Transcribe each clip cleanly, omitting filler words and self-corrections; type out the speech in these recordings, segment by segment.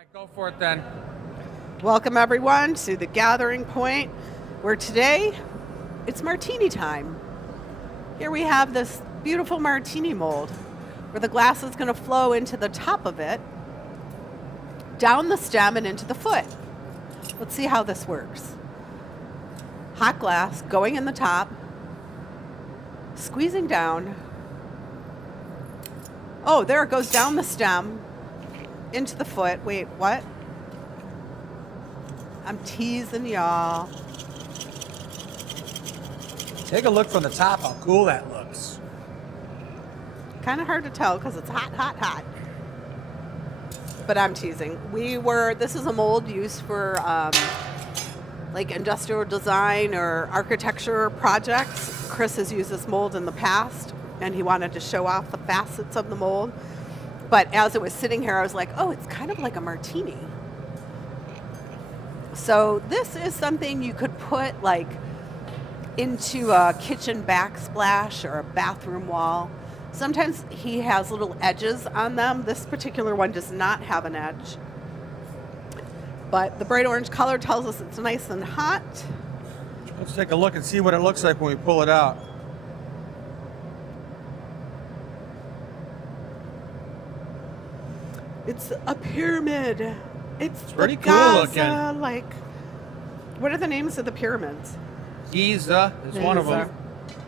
right, go for it then. Welcome everyone to the gathering point where today it's martini time. Here we have this beautiful martini mold where the glass is going to flow into the top of it, down the stem and into the foot. Let's see how this works. Hot glass going in the top, squeezing down. Oh, there it goes down the stem into the foot. Wait, what? I'm teasing y'all. Take a look from the top how cool that looks. Kind of hard to tell because it's hot, hot, hot. But I'm teasing. This is a mold used for like industrial design or architecture projects. Chris has used this mold in the past and he wanted to show off the facets of the mold. But as it was sitting here, I was like, oh, it's kind of like a martini. So this is something you could put like into a kitchen backsplash or a bathroom wall. Sometimes he has little edges on them. This particular one does not have an edge. But the bright orange color tells us it's nice and hot. Let's take a look and see what it looks like when we pull it out. It's a pyramid. It's pretty the cool Gaza, looking. Like, what are the names of the pyramids? Giza is one of them.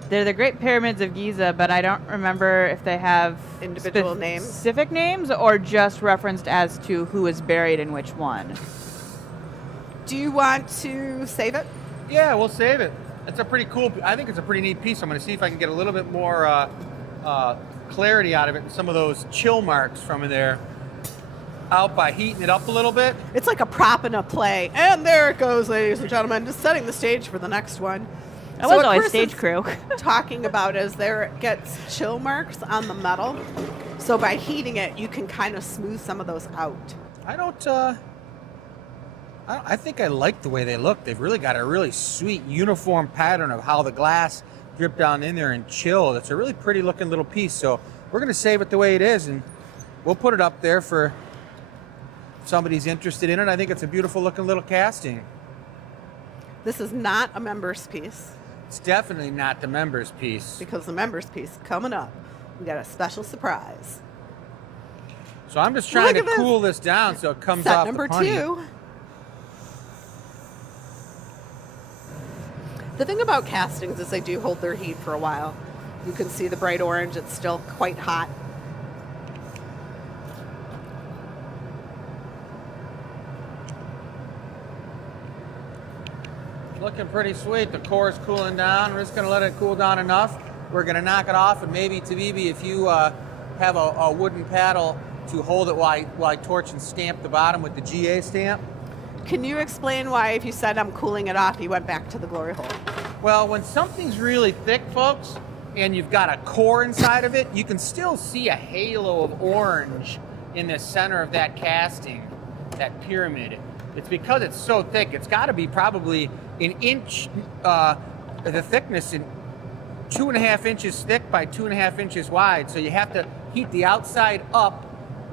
They're the Great Pyramids of Giza, but I don't remember if they have Individual names? specific names or just referenced as to who is buried in which one. Do you want to save it? Yeah, we'll save it. It's a pretty cool, I think it's a pretty neat piece. I'm going to see if I can get a little bit more clarity out of it and some of those chill marks from in there out by heating it up a little bit. It's like a prop in a play. And there it goes, ladies and gentlemen, just setting the stage for the next one. I was what always Chris stage is crew. talking about is there it gets chill marks on the metal. So by heating it, you can kind of smooth some of those out. I think I like the way they look. They've really got a really sweet uniform pattern of how the glass dripped down in there and chilled. It's a really pretty looking little piece. So we're going to save it the way it is and we'll put it up there for if somebody's interested in it. I think it's a beautiful looking little casting. This is not a members piece It's definitely not the members piece. because the members piece is coming up. We got a special surprise. So I'm just trying Look to at cool this down so it comes Set off number the punny. 2. The thing about castings is they do hold their heat for a while. You can see the bright orange, it's still quite hot. Looking pretty sweet. The core is cooling down. We're just going to let it cool down enough. We're going to knock it off, and maybe, Tabibi, if you have a wooden paddle to hold it while I torch and stamp the bottom with the GA stamp. Can you explain why, if you said I'm cooling it off, you went back to the glory hole? Well, when something's really thick, folks, and you've got a core inside of it, you can still see a halo of orange in the center of that casting, that pyramid. It's because it's so thick. It's got to be probably an inch, the thickness in 2.5 inches thick by 2.5 inches wide. So you have to heat the outside up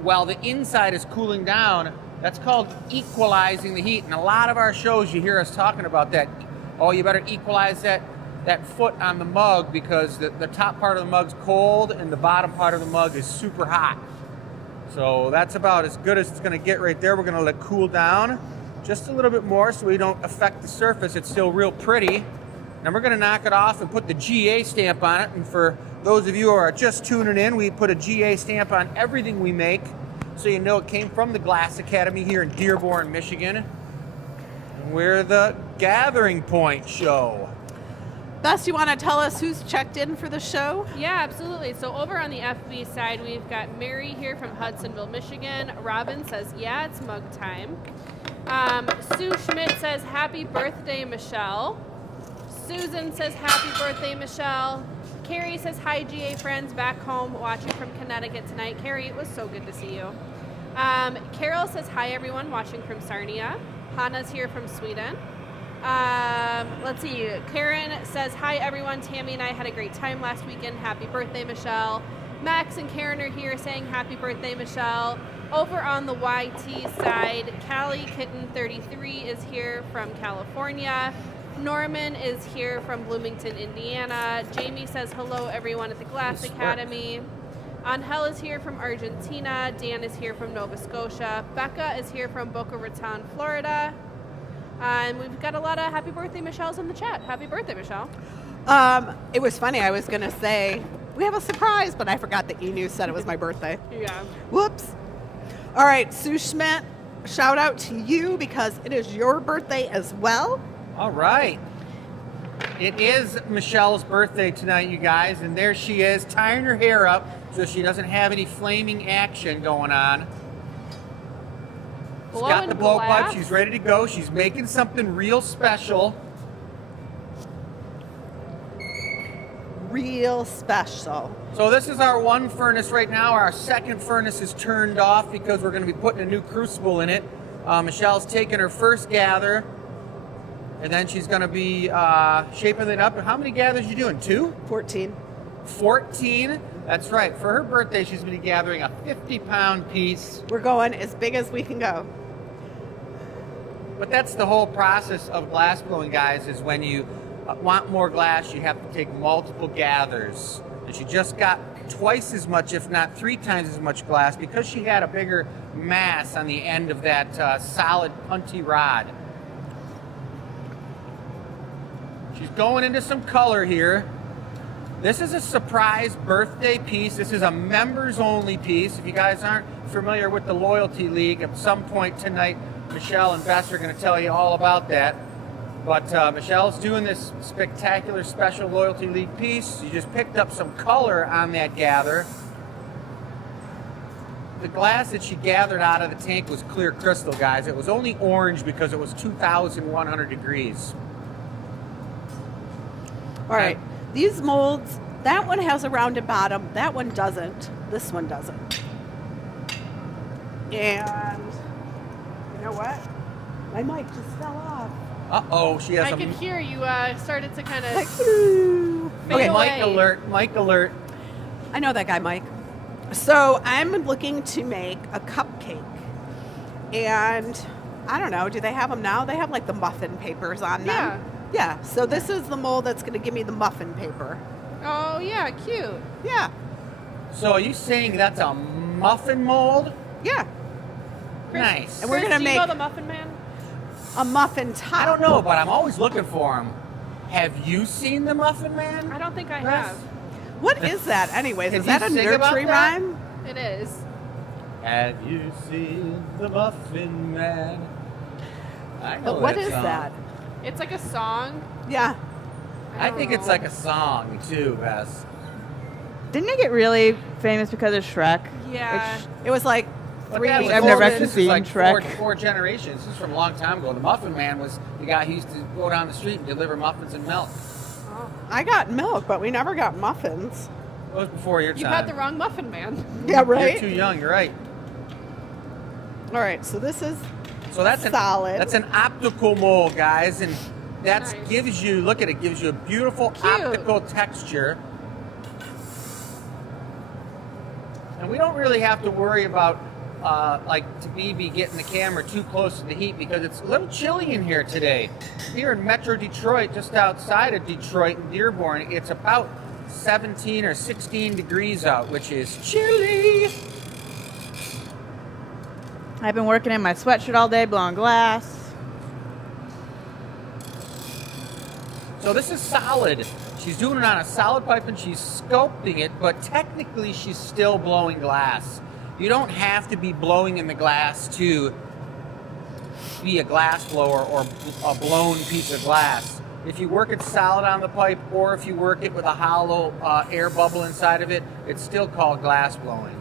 while the inside is cooling down. That's called equalizing the heat. In a lot of our shows, you hear us talking about that. Oh, you better equalize that foot on the mug because the top part of the mug's cold and the bottom part of the mug is super hot. So that's about as good as it's going to get right there. We're going to let it cool down just a little bit more so we don't affect the surface. It's still real pretty. And we're going to knock it off and put the GA stamp on it. And for those of you who are just tuning in, we put a GA stamp on everything we make so you know it came from the Glass Academy here in Dearborn, Michigan. And we're the Gathering Point show. Bess, you want to tell us who's checked in for the show? Yeah, absolutely. So over on the FB side, we've got Mary here from Hudsonville, Michigan. Robin says, yeah, it's mug time. Sue Schmidt says, happy birthday, Michelle. Susan says, happy birthday, Michelle. Carrie says, hi, GA friends back home watching from Connecticut tonight. Carrie, it was so good to see you. Carol says, hi, everyone watching from Sarnia. Hannah's here from Sweden. Let's see. Karen says, hi, everyone. Tammy and I had a great time last weekend. Happy birthday, Michelle. Max and Karen are here saying happy birthday, Michelle. Over on the YT side, Callie Kitten 33 is here from California. Norman is here from Bloomington, Indiana. Jamie says hello everyone at the Glass Academy. Angel is here from Argentina. Dan is here from Nova Scotia. Becca is here from Boca Raton, Florida. And we've got a lot of happy birthday Michelles in the chat. Happy birthday, Michelle. It was funny. I was going to say, we have a surprise, but I forgot that Enu said it was my birthday. Yeah. Whoops. All right, Sue Schmidt, shout out to you because it is your birthday as well. All right. It is Michelle's birthday tonight, you guys, and there she is, tying her hair up so she doesn't have any flaming action going on. She's got the blow pipe. She's ready to go. She's making something real special. Real special. So this is our one furnace right now. Our second furnace is turned off because we're going to be putting a new crucible in it. Michelle's taking her first gather, and then she's going to be shaping it up. How many gathers are you doing? 2? 14. 14? That's right. For her birthday, she's going to be gathering a 50-pound piece. We're going as big as we can go. But that's the whole process of glass blowing, guys, is when you want more glass, you have to take multiple gathers. And she just got twice as much, if not 3 times as much glass, because she had a bigger mass on the end of that solid punty rod. She's going into some color here. This is a surprise birthday piece. This is a members-only piece. If you guys aren't familiar with the Loyalty League, at some point tonight, Michelle and Bess are going to tell you all about that. But Michelle's doing this spectacular special Loyalty League piece. She just picked up some color on that gather. The glass that she gathered out of the tank was clear crystal, guys. It was only orange because it was 2,100 degrees. All right. These molds, that one has a rounded bottom. That one doesn't. This one doesn't. And you know what? My mic just fell off. Uh-oh, she has I a... could hear you started to kind of Like, ooh. fade away. Mic alert, mic alert. I know that guy, Mike. So I'm looking to make a cupcake. And I don't know, do they have them now? They have like the muffin papers on them. Yeah. Yeah, so this is the mold that's going to give me the muffin paper. Oh, yeah, cute. Yeah, So are you saying that's a muffin mold? yeah. Nice. And we're Chris, gonna do you make- know the Muffin Man? A muffin top. I don't know, but I'm always looking for him. Have you seen the Muffin Man? I don't think I Chris? have. What is that, anyways? Did Is that you a sing about nursery that? rhyme? It is. Have you seen the Muffin Man? I know But what that is song. that? It's like a song. Yeah. I don't think it's know. like a song too, Bess. Didn't it get really famous because of Shrek? Yeah. It was like But 3 that was I've never older. actually This is seen like Shrek. four generations. This is from a long time ago. The Muffin Man was the guy who used to go down the street and deliver muffins and milk. Oh. I got milk, but we never got muffins. It was before your You time. had the wrong Muffin Man. Yeah, right? You're too young. You're right. All right, so this is So that's solid. That's an optical mold, guys, and that Nice. gives you. Look at it. Gives you a beautiful Cute. optical texture. And we don't really have to worry about like to be getting the camera too close to the heat because it's a little chilly in here today. Here in Metro Detroit, just outside of Detroit and Dearborn, it's about 17 or 16 degrees out, which is chilly. I've been working in my sweatshirt all day, blowing glass. So this is solid. She's doing it on a solid pipe and she's sculpting it, but technically she's still blowing glass. You don't have to be blowing in the glass to be a glass blower or a blown piece of glass. If you work it solid on the pipe or if you work it with a hollow air bubble inside of it, it's still called glass blowing.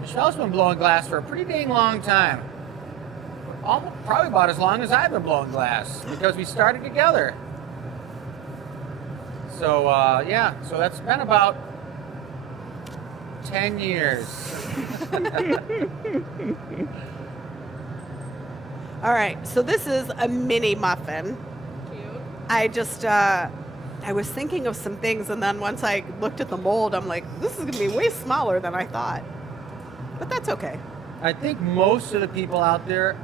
Michelle's been blowing glass for a pretty dang long time. Probably about as long as I've been blowing glass because we started together. So, yeah, so that's been about 10 years. All right, so this is a mini muffin. Cute. I just, I was thinking of some things, and then once I looked at the mold, I'm like, this is going to be way smaller than I thought. but that's okay. I think most of the people out there,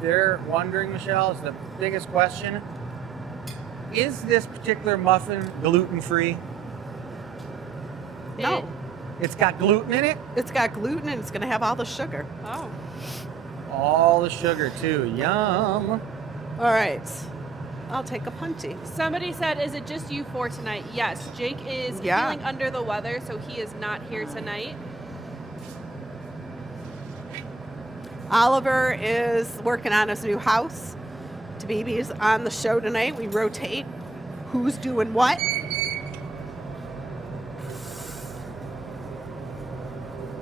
they're wondering, Michelle, is the biggest question. Is this particular muffin gluten-free? No. It's got gluten in it? It's got gluten and it's going to have all the sugar. Oh. All the sugar, too. Yum. All right. I'll take a punty. Somebody said, is it just you four tonight? Yes. Jake is feeling under the weather, so he is not here tonight. Oliver is working on his new house. Tabibi's on the show tonight. We rotate who's doing what.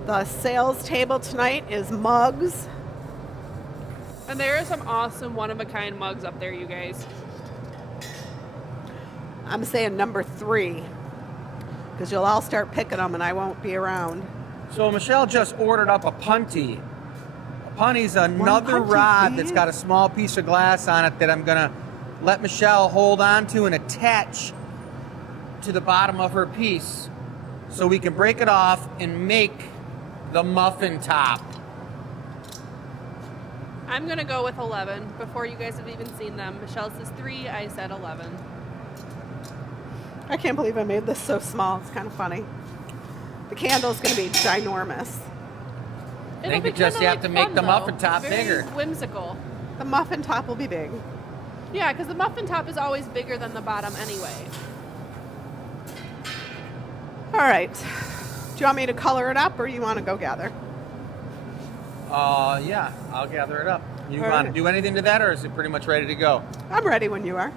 The sales table tonight is mugs. And there are some awesome one-of-a-kind mugs up there, you guys. I'm saying number 3 because you'll all start picking them and I won't be around. So Michelle just ordered up a punty. A punty's another punty, rod please. that's got a small piece of glass on it that I'm going to let Michelle hold on to and attach to the bottom of her piece so we can break it off and make the muffin top. I'm going to go with 11 before you guys have even seen them. Michelle says 3, I said 11. I can't believe I made this so small. It's kind of funny. The candle's going to be ginormous. I think you just have to make the muffin top Very bigger. Whimsical. The muffin top will be big. Yeah, because the muffin top is always bigger than the bottom anyway. All right. Do you want me to color it up or you want to go gather? Yeah, I'll gather it up. You All want to right. do anything to that, or is it pretty much ready to go? I'm ready when you are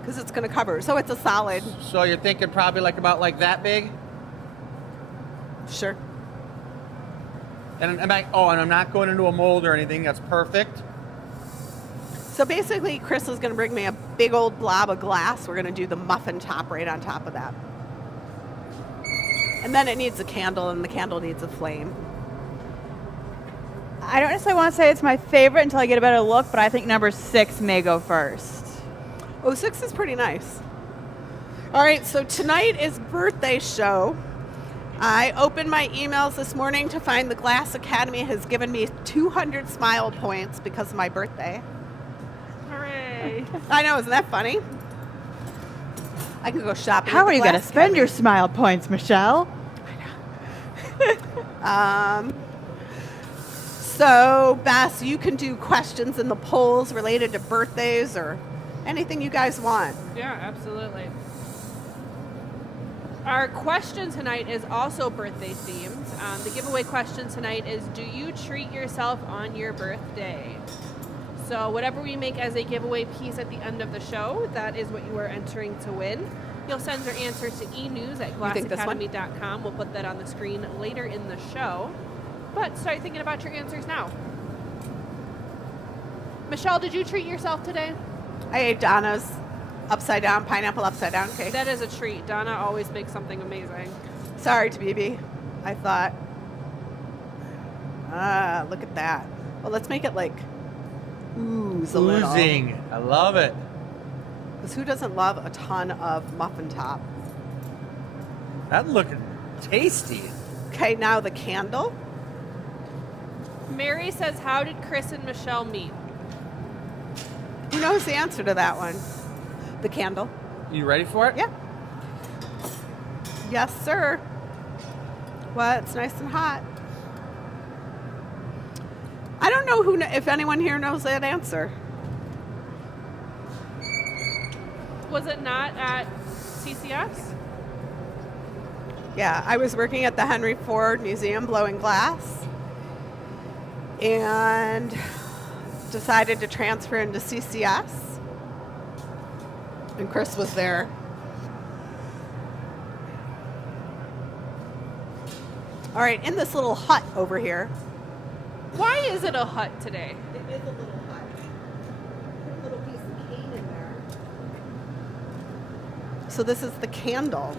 because it's going to cover. So it's a solid. So you're thinking probably about that big? Sure. And I'm not going into a mold or anything. That's perfect. So basically, Chris is going to bring me a big old blob of glass. We're going to do the muffin top right on top of that. And then it needs a candle, and the candle needs a flame. I don't necessarily want to say it's my favorite until I get a better look, but I think number 6 may go first. Oh, 6 is pretty nice. All right, so tonight is birthday show. I opened my emails this morning to find the Glass Academy has given me 200 smile points because of my birthday. Hooray. I know, isn't that funny? I can go shopping. How at the are you going to Glass spend your Academy. smile points, Michelle? So, Bess, you can do questions in the polls related to birthdays or anything you guys want. Yeah, absolutely. Our question tonight is also birthday themed. The giveaway question tonight is, do you treat yourself on your birthday? So whatever we make as a giveaway piece at the end of the show, that is what you are entering to win. You'll send your answers to enews@glassacademy.com. We'll put that on the screen later in the show. But start thinking about your answers now. Michelle, did you treat yourself today? I ate Donna's upside down, pineapple upside down cake. That is a treat. Donna always makes something amazing. Sorry to BB. I thought, look at that. Well, let's make it like ooze a little. Oozing. I love it. Because who doesn't love a ton of muffin top? That's looking tasty. Okay, now the candle. Mary says, how did Chris and Michelle meet? Who knows the answer to that one? The candle. You ready for it? Yeah. Yes, sir. Well, it's nice and hot. I don't know if anyone here knows that answer. Was it not at CCS? Yeah, I was working at the Henry Ford Museum blowing glass and decided to transfer into CCS. And Chris was there. All right, in this little hut over here. Why is it a hut today? It is a little hut. Put a little piece of cane in there. So this is the candle.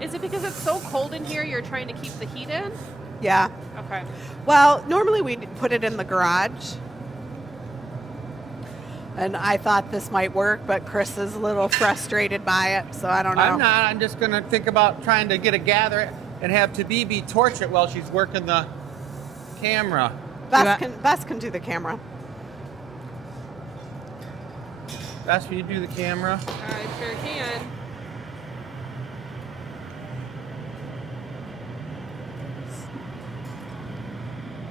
Is it because it's so cold in here you're trying to keep the heat in? Yeah. Okay. Well, normally we'd put it in the garage. And I thought this might work, but Chris is a little frustrated by it, so I don't know. I'm not. I'm just going to think about trying to get a and have Tabibi torch it while she's working the camera. Bess can do the camera. Best for you to do the camera. I sure can.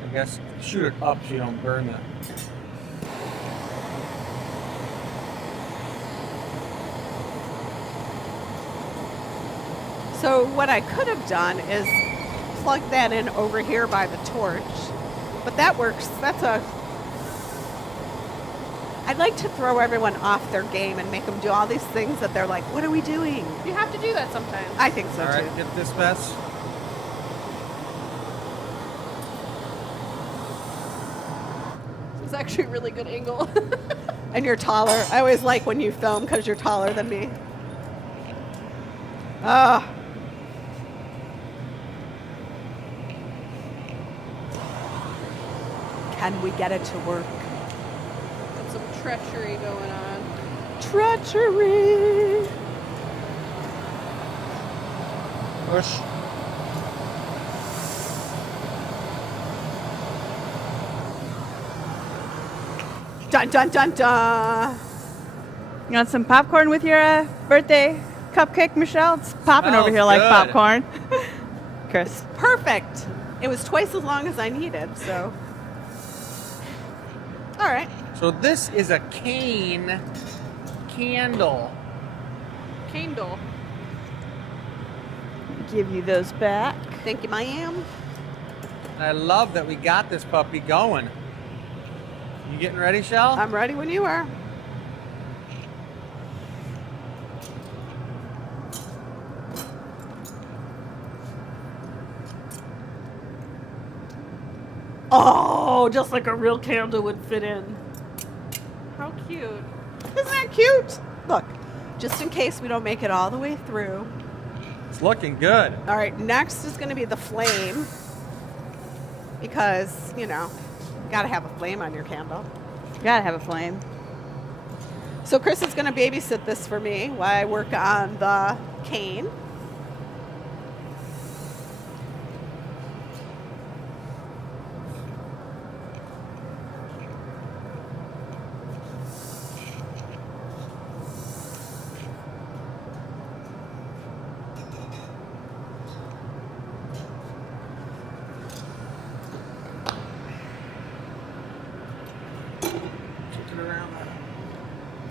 I guess shoot it up so you don't burn it. So what I could have done is plug that in over here by the torch, but that works. I'd like to throw everyone off their game and make them do all these things that they're like, what are we doing? You have to do that sometimes. I think so All right, too. get this Bess. It's actually a really good angle. And you're taller. I always like when you film because you're taller than me. Can we get it to work? Got some treachery going on. Treachery. Push. Dun dun dun dun. You want some popcorn with your birthday cupcake, Michelle? It's popping over Smells here like good. popcorn. Chris. Perfect. It was twice as long as I needed, so. All right. So this is a cane candle. Candle. Give you those back. Thank you, ma'am. I love that we got this puppy going. You getting ready, Shell? I'm ready when you are. Oh, just like a real candle would fit in. How cute. Isn't that cute? Look, just in case we don't make it all the way through. It's looking good. All right, next is going to be the flame. Because, you know, got to have a flame on your candle. You gotta have a flame. So Chris is going to babysit this for me while I work on the cane.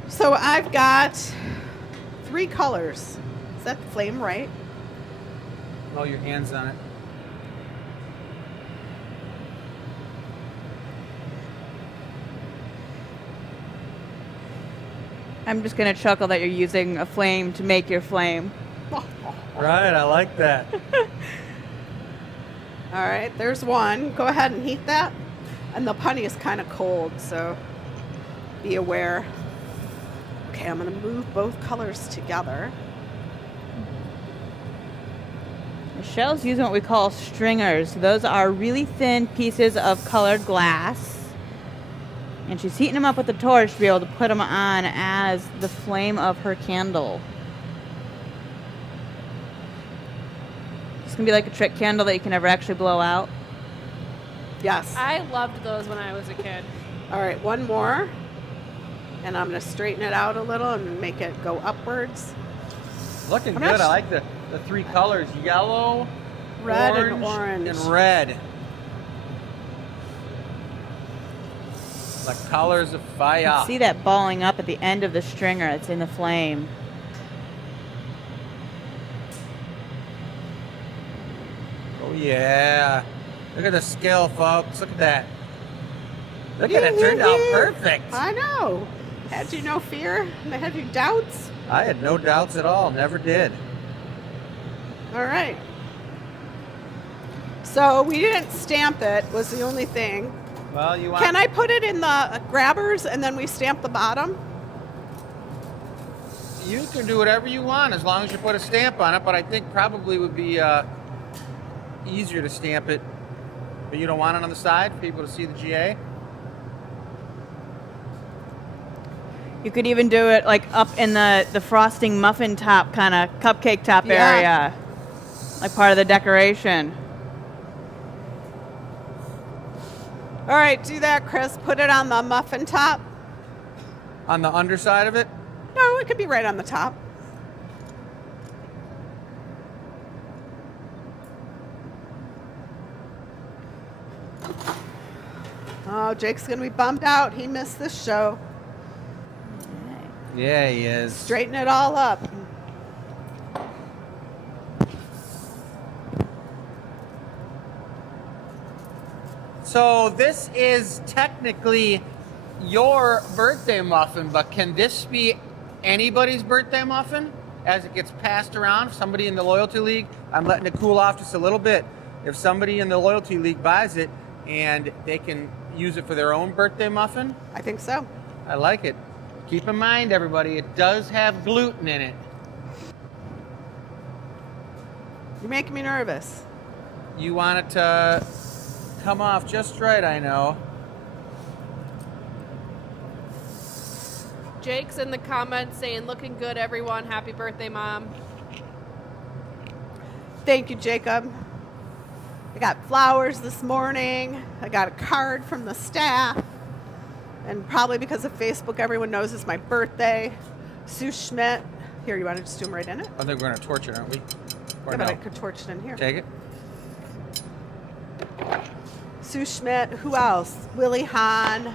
So I've got 3 colors. Is that flame right? Roll your hands on it. I'm just gonna chuckle that you're using a flame to make your flame. Right, I like that. All right, there's one. Go ahead and heat that. And the punny is kind of cold, so be aware. Okay, I'm going to move both colors together. Michelle's using what we call stringers. Those are really thin pieces of colored glass. And she's heating them up with the torch to be able to put them on as the flame of her candle. It's going to be like a trick candle that you can never actually blow out. Yes. I loved those when I was a kid. All right, one more. And I'm going to straighten it out a little and make it go upwards. Looking I'm good. not I like the 3 colors. Yellow, Red and orange. and red. The colors of You fire. can see that balling up at the end of the stringer. It's in the flame. Oh, yeah. Look at the skill, folks. Look at that. Look at it. Turned out perfect. I know. Had you no fear? Had you doubts? I had no doubts at all. Never did. All right. So we didn't stamp it, was the only thing. Well, you want... Can I put it in the grabbers and then we stamp the bottom? You can do whatever you want as long as you put a stamp on it, but I think probably would be easier to stamp it. But you don't want it on the side for people to see the GA? You could even do it like up in the frosting muffin top kind of cupcake top Yeah. area. like part of the decoration. All right, do that, Chris. Put it on the muffin top. On the underside of it? No, it could be right on the top. Oh, Jake's going to be bummed out. He missed this show. Yeah, he is. Straighten it all up. So this is technically your birthday muffin, but can this be anybody's birthday muffin as it gets passed around? If somebody in the Loyalty League, I'm letting it cool off just a little bit. If somebody in the Loyalty League buys it and they can use it for their own birthday muffin, I think so. I like it. Keep in mind, everybody, it does have gluten in it. You're making me nervous. You want it to come off just right, I know. Jake's in the comments saying, looking good, everyone. Happy birthday, Mom. Thank you, Jacob. I got flowers this morning. I got a card from the staff. And probably because of Facebook, everyone knows it's my birthday. Sue Schmidt. Here, you want to just do them right in it? I think we're going to torch it, aren't we? Or Yeah, no? but I could torch it in here. Take it. Sue Schmidt. Who else? Willie Hahn.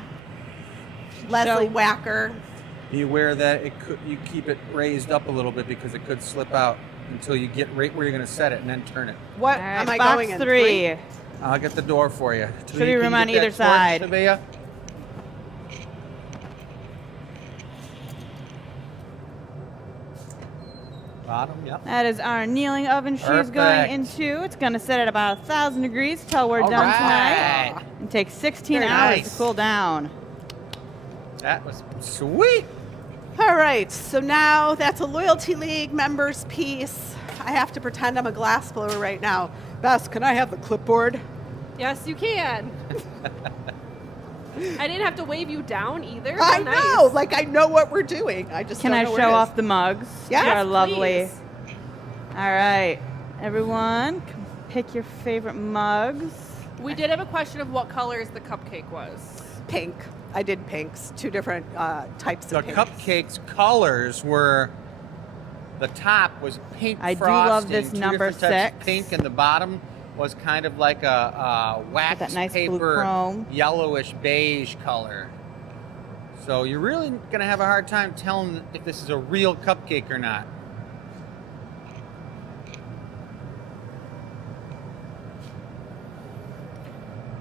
Leslie So- Wacker. Be aware that it could, you keep it raised up a little bit because it could slip out until you get right where you're going to set it and then turn it. What All right, am I box going in? 3. I'll get the door for you. Should be room on either side. Sabea? Bottom, yep. That is our annealing oven she's Perfect. going into. It's going to set at about 1,000 degrees till we're All done right. tonight. And take 16 Very hours nice. to cool down. That was sweet. All right, so now that's a Loyalty League members piece. I have to pretend I'm a glass blower right now. Bess, can I have the clipboard? Yes, you can. I didn't have to wave you down either. I How nice. know, like I know what we're doing. I just Can don't I know show what it is. off the mugs? Yes, They're lovely. please. All right, everyone, pick your favorite mugs. We did have a question of what colors the cupcake was. Pink. I did pinks, 2 different types The of pinks. cupcakes colors were, the top was pink I do frosting, love this 2 number different types of 6. pink, and the bottom was kind of like a wax that nice blue paper, chrome. yellowish beige color. So you're really going to have a hard time telling if this is a real cupcake or not.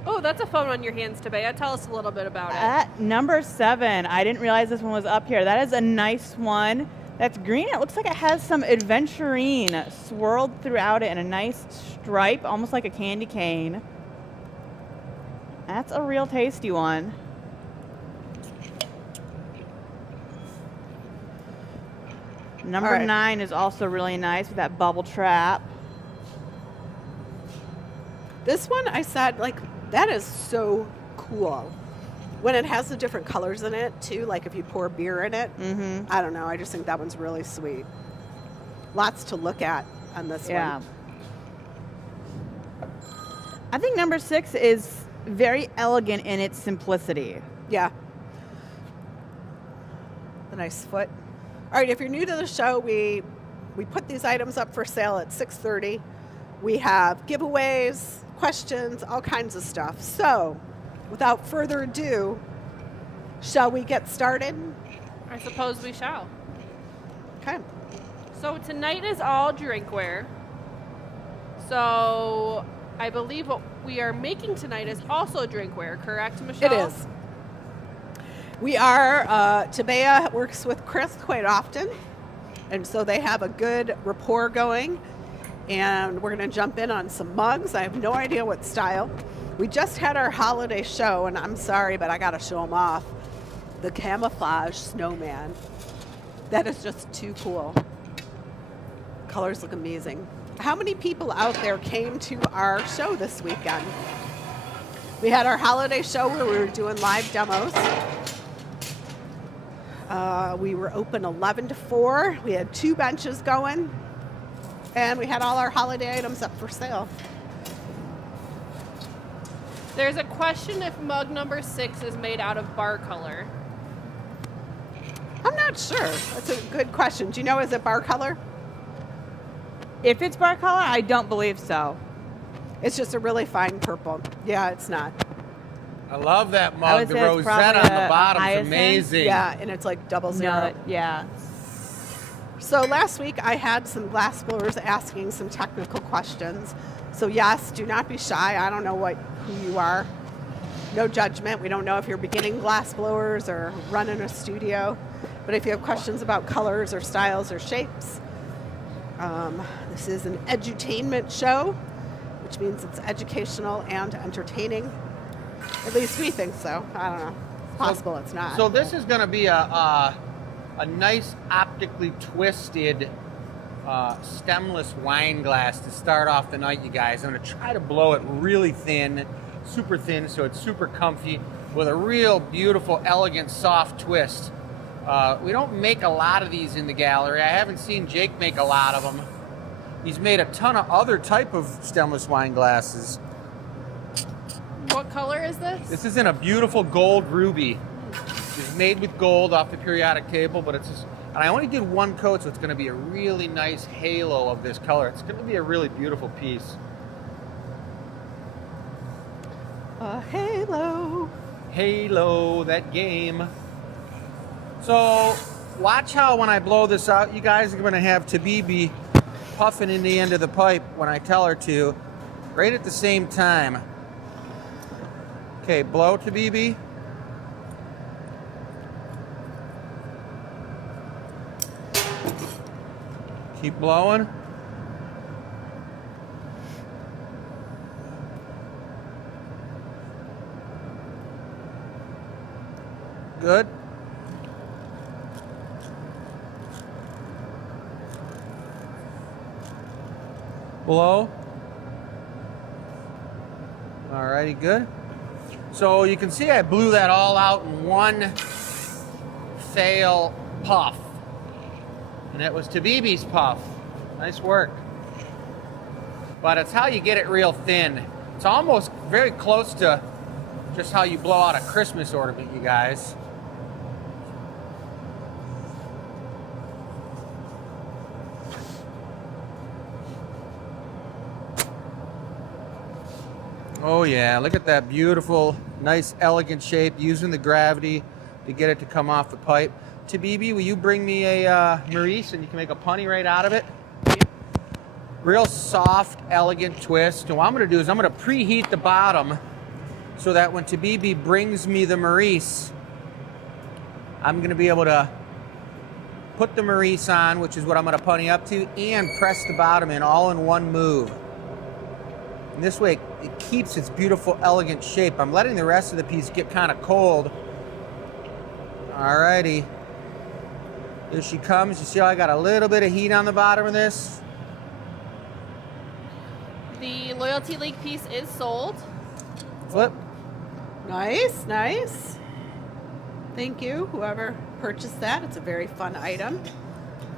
Oh, that's a phone on your hands, Tabea. Tell us a little bit about it. At number 7, I didn't realize this one was up here. That is a nice one. That's green. It looks like it has some adventurine swirled throughout it in a nice stripe, almost like a candy cane. That's a real tasty one. Number All right. 9 is also really nice with that bubble trap. This one, I said, like, that is so cool. When it has the different colors in it, too, like if you pour beer in it. Mm-hmm. I don't know. I just think that one's really sweet. Lots to look at on this Yeah. one. I think number 6 is very elegant in its simplicity. Yeah. The nice foot. All right, if you're new to the show, we put these items up for sale at 6:30. We have giveaways, questions, all kinds of stuff. So, without further ado, shall we get started? I suppose we shall. Okay. So tonight is all drinkware. So I believe what we are making tonight is also drinkware, correct, Michelle? It is. We are, Tabea works with Chris quite often, and so they have a good rapport going, and we're going to jump in on some mugs. I have no idea what style. We just had our holiday show, and I'm sorry, but I got to show them off. The camouflage snowman. That is just too cool. Colors look amazing. How many people out there came to our show this weekend? We had our holiday show where we were doing live demos. We were open 11 to 4. We had 2 benches going. And we had all our holiday items up for sale. There's a question if mug number 6 is made out of bar color. I'm not sure. That's a good question. Do you know, is it bar color? If it's bar color, I don't believe so. It's just a really fine purple. Yeah, it's not. I love that I mug. would The say it's rosette on probably the a bottom is hyacinth. amazing. Yeah, and it's like double zero. No, yeah. So last week I had some glass blowers asking some technical questions. So yes, do not be shy. I don't know who you are. No judgment. We don't know if you're beginning glass blowers or running a studio. But if you have questions about colors or styles or shapes, this is an edutainment show, which means it's educational and entertaining. At least we think so. I don't know. It's possible it's not. So this is going to be a nice optically twisted stemless wine glass to start off the night, you guys. I'm going to try to blow it really thin, super thin, so it's super comfy with a real beautiful, elegant, soft twist. We don't make a lot of these in the gallery. I haven't seen Jake make a lot of them. He's made a ton of other type of stemless wine glasses. What color is this? This is in a beautiful gold ruby. It's made with gold off the periodic table, but it's just, and I only did one coat, so it's going to be a really nice halo of this color. It's going to be a really beautiful piece. A halo. Halo, that game. So watch how when I blow this out, you guys are going to have Tabibi puffing in the end of the pipe when I tell her to, right at the same time. Okay, blow, Tabibi. Keep blowing. Good. Blow. Alrighty, good. So you can see I blew that all out in one fail puff. And it was Tabibi's puff. Nice work. But it's how you get it real thin. It's almost very close to just how you blow out a Christmas ornament, you guys. Oh yeah, look at that beautiful, nice, elegant shape, using the gravity to get it to come off the pipe. Tabibi, will you bring me a Maurice and you can make a punny right out of it? Real soft, elegant twist. And what I'm gonna do is I'm gonna preheat the bottom so that when Tabibi brings me the Maurice, I'm gonna be able to put the Maurice on, which is what I'm gonna punny up to, and press the bottom in all in one move. And this way it keeps its beautiful, elegant shape. I'm letting the rest of the piece get kind of cold. Alrighty. Here she comes. You see how I got a little bit of heat on the bottom of this? The Loyalty League piece is sold. Flip. Nice, nice. Thank you, whoever purchased that. It's a very fun item,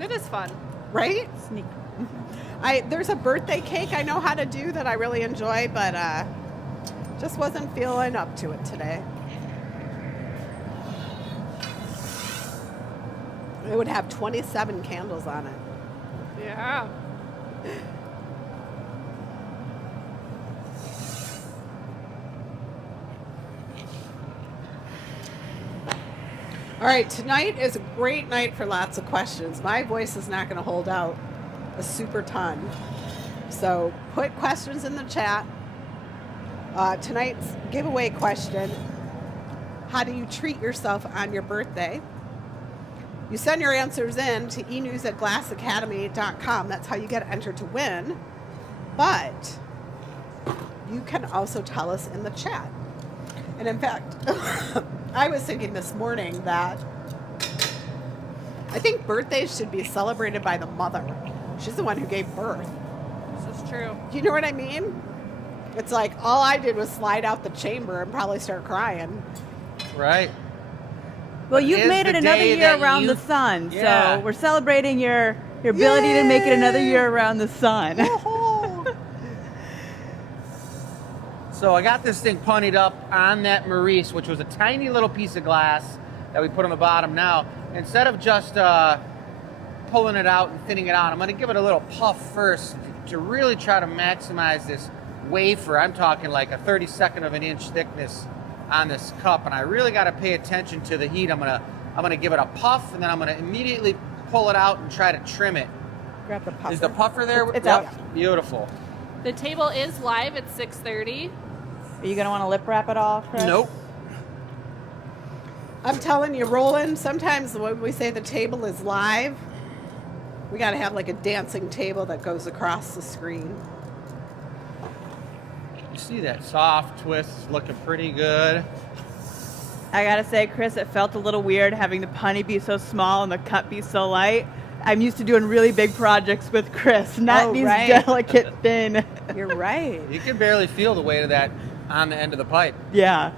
It is fun. right? Sneak. There's a birthday cake I know how to do that I really enjoy, but just wasn't feeling up to it today. It would have 27 candles on it. Yeah. All right, tonight is a great night for lots of questions. My voice is not going to hold out a super ton. So put questions in the chat. Tonight's giveaway question: how do you treat yourself on your birthday? You send your answers in to enews@glassacademy.com. That's how you get entered to win. But you can also tell us in the chat. And in fact, I was thinking this morning that I think birthdays should be celebrated by the mother. She's the one who gave birth. This is true. You know what I mean? It's like all I did was slide out the chamber and probably start crying. Right. Well, But you've it is made it the another day year that around you- the sun, Yeah. so we're celebrating your Your ability to make it another Yay! year around the sun. So I got this thing punnied up on that Maurice, which was a tiny little piece of glass that we put on the bottom. Now, instead of just pulling it out and thinning it out, I'm going to give it a little puff first to really try to maximize this wafer. I'm talking like a 32nd of an inch thickness on this cup, and I really got to pay attention to the heat. I'm gonna give it a puff, and then I'm going to immediately pull it out and try to trim it. Grab the puffer. Is the puffer there? It's Yep. out. Beautiful. The table is live at 6:30. Are you going to want to lip wrap it all, Chris? Nope. I'm telling you, Roland, sometimes when we say the table is live, we got to have like a dancing table that goes across the screen. You see that soft twist is looking pretty good. I gotta say, Chris, it felt a little weird having the punny be so small and the cup be so light. I'm used to doing really big projects with Chris, not these delicate, thin. You're right. You can barely feel the weight of that on the end of the pipe. Yeah.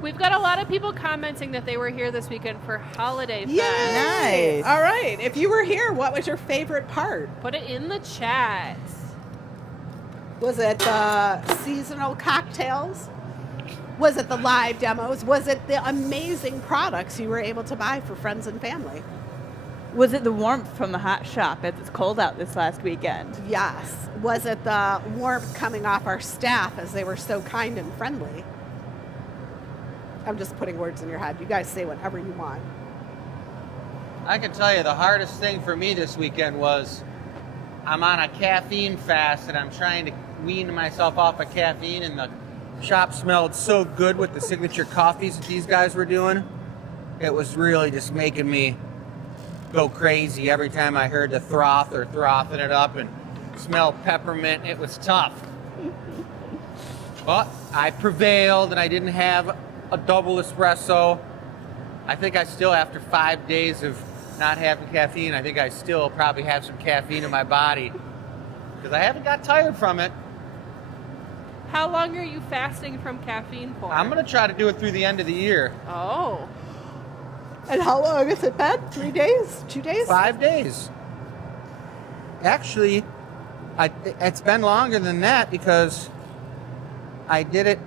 We've got a lot of people commenting that they were here this weekend for Holiday Fest. Nice. All right. If you were here, what was your favorite part? Put it in the chat. Was it the seasonal cocktails? Was it the live demos? Was it the amazing products you were able to buy for friends and family? Was it the warmth from the hot shop as it's cold out this last weekend? Yes. Was it the warmth coming off our staff as they were so kind and friendly? I'm just putting words in your head. You guys say whatever you want. I can tell you the hardest thing for me this weekend was I'm on a caffeine fast and I'm trying to wean myself off of caffeine, and the shop smelled so good with the signature coffees that these guys were doing. It was really just making me go crazy every time I heard the froth or frothing it up and smell peppermint. It was tough. But I prevailed and I didn't have a double espresso. I think I still, after 5 days of not having caffeine, I think I still probably have some caffeine in my body because I haven't got tired from it. How long are you fasting from caffeine for? I'm going to try to do it through the end of the year. Oh. And how long has it been? 3 days? 2 days? 5 days. Actually, it's been longer than that because I did it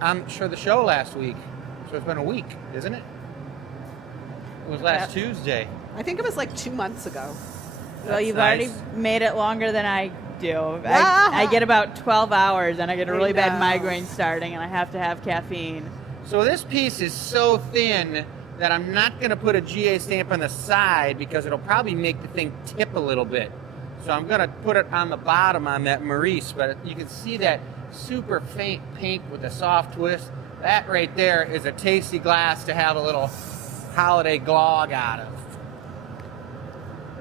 on the show last week. So it's been a week, isn't it? It was last Tuesday. I think it was like 2 months ago. Well, That's you've nice. already made it longer than I do. Ah. I get about 12 hours and I get a really bad know. migraine starting and I have to have caffeine. So this piece is so thin that I'm not going to put a GA stamp on the side because it'll probably make the thing tip a little bit. So I'm going to put it on the bottom on that Maurice, but you can see that super faint pink with a soft twist. That right there is a tasty glass to have a little holiday glog out of.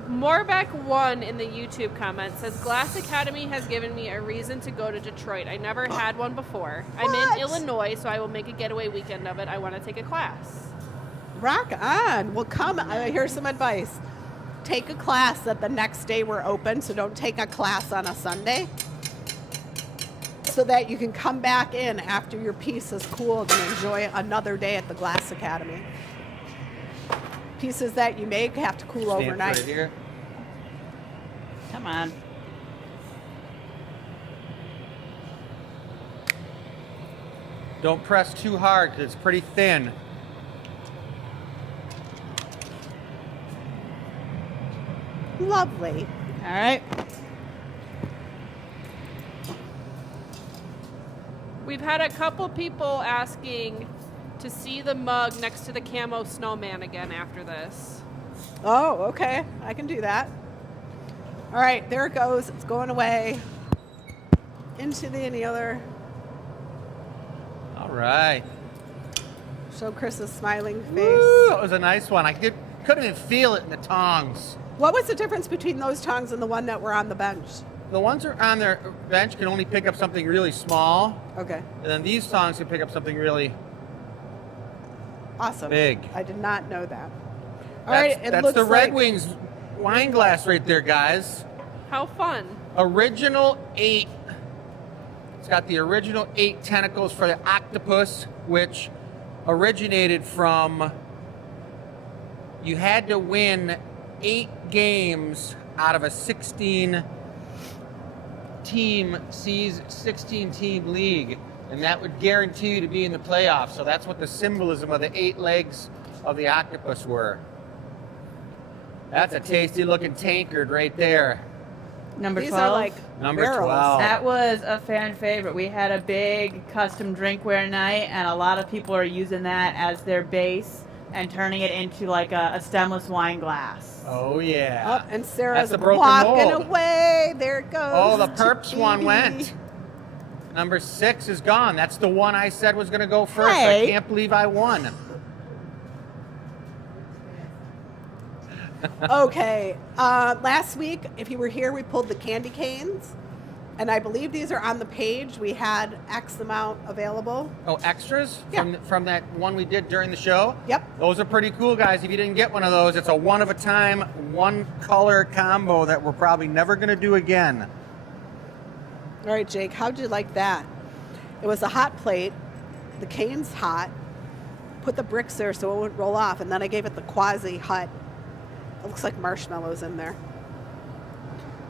Morbeck1 in the YouTube comments says, Glass Academy has given me a reason to go to Detroit. I never had one before. I'm What? in Illinois, so I will make a getaway weekend of it. I want to take a class. Rock on. Well, come. Here's some advice. Take a class that the next day we're open, so don't take a class on a Sunday, so that you can come back in after your piece is cooled and enjoy another day at the Glass Academy. Pieces that you make have to cool Stamp overnight. right here. Come on. Don't press too hard because it's pretty thin. Lovely. All right. We've had a couple people asking to see the mug next to the camo snowman again after this. Oh, okay. I can do that. All right, there it goes. It's going away into the inhaler. All right. Show Chris's smiling face. Woo, that was a nice one. I couldn't even feel it in the tongs. What was the difference between those tongs and the one that were on the bench? The ones that are on their bench can only pick up something really small, Okay, and then these tongs can pick up something really awesome. big. I did not know that. All right, it That's looks the Red like Wings wine glass right there, guys. How fun. Original 8. It's got the original 8 tentacles for the octopus, which originated from, you had to win 8 games out of a 16 team league, and that would guarantee you to be in the playoffs. So that's what the symbolism of the 8 legs of the octopus were. That's a tasty looking tankard right there. Number These 12. are like Number barrels. 12. That was a fan favorite. We had a big custom drinkware night, and a lot of people are using that as their base and turning it into like a stemless wine glass. Oh yeah. Oh, and Sarah's That's a broken walking mold. away. There it goes. Oh, the perps one Chickpea. went. Number 6 is gone. That's the one I said was going to go first. Hey. I can't believe I won. Okay. Last week, if you were here, we pulled the candy canes. And I believe these are on the page. We had X amount available. Oh, extras Yeah. from that one we did during the show? Yep. Those are pretty cool, guys. If you didn't get one of those, it's a one-of-a-time, one-color combo that we're probably never going to do again. All right, Jake, how'd you like that? It was a hot plate. The cane's hot. Put the bricks there so it wouldn't roll off. And then I gave it the quasi-hot. It looks like marshmallows in there.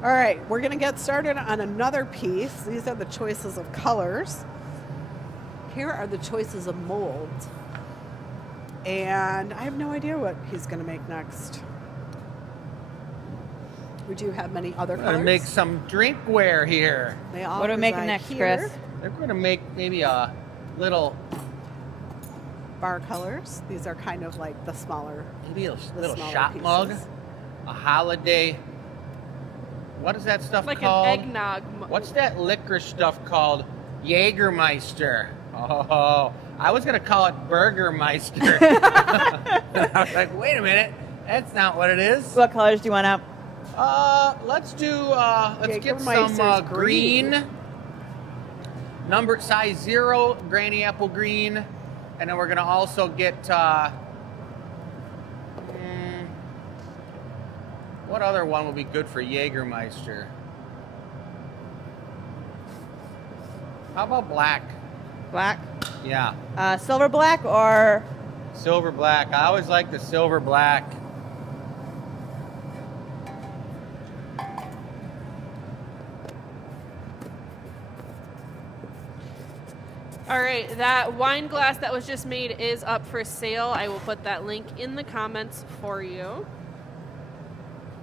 All right, we're going to get started on another piece. These are the choices of colors. Here are the choices of molds. And I have no idea what he's going to make next. We do have many other We're colors. going to make some drinkware here. They all What are we making reside next, here. Chris? They're going to make maybe a little Bar colors. These are kind of like the smaller. little smaller shot pieces. mug, a holiday. What is that stuff Like called? an eggnog. What's that licorice stuff called? Jägermeister. Oh, I was going to call it Burgermeister. I was like, wait a minute. That's not what it is. What colors do you want up? Let's get some Jägermeister's green. Number size 0, granny apple green. And then we're going to also get, what other one will be good for Jägermeister? How about black? Black? Yeah, Silver black or silver black. I always like the silver black. All right, that wine glass that was just made is up for sale. I will put that link in the comments for you.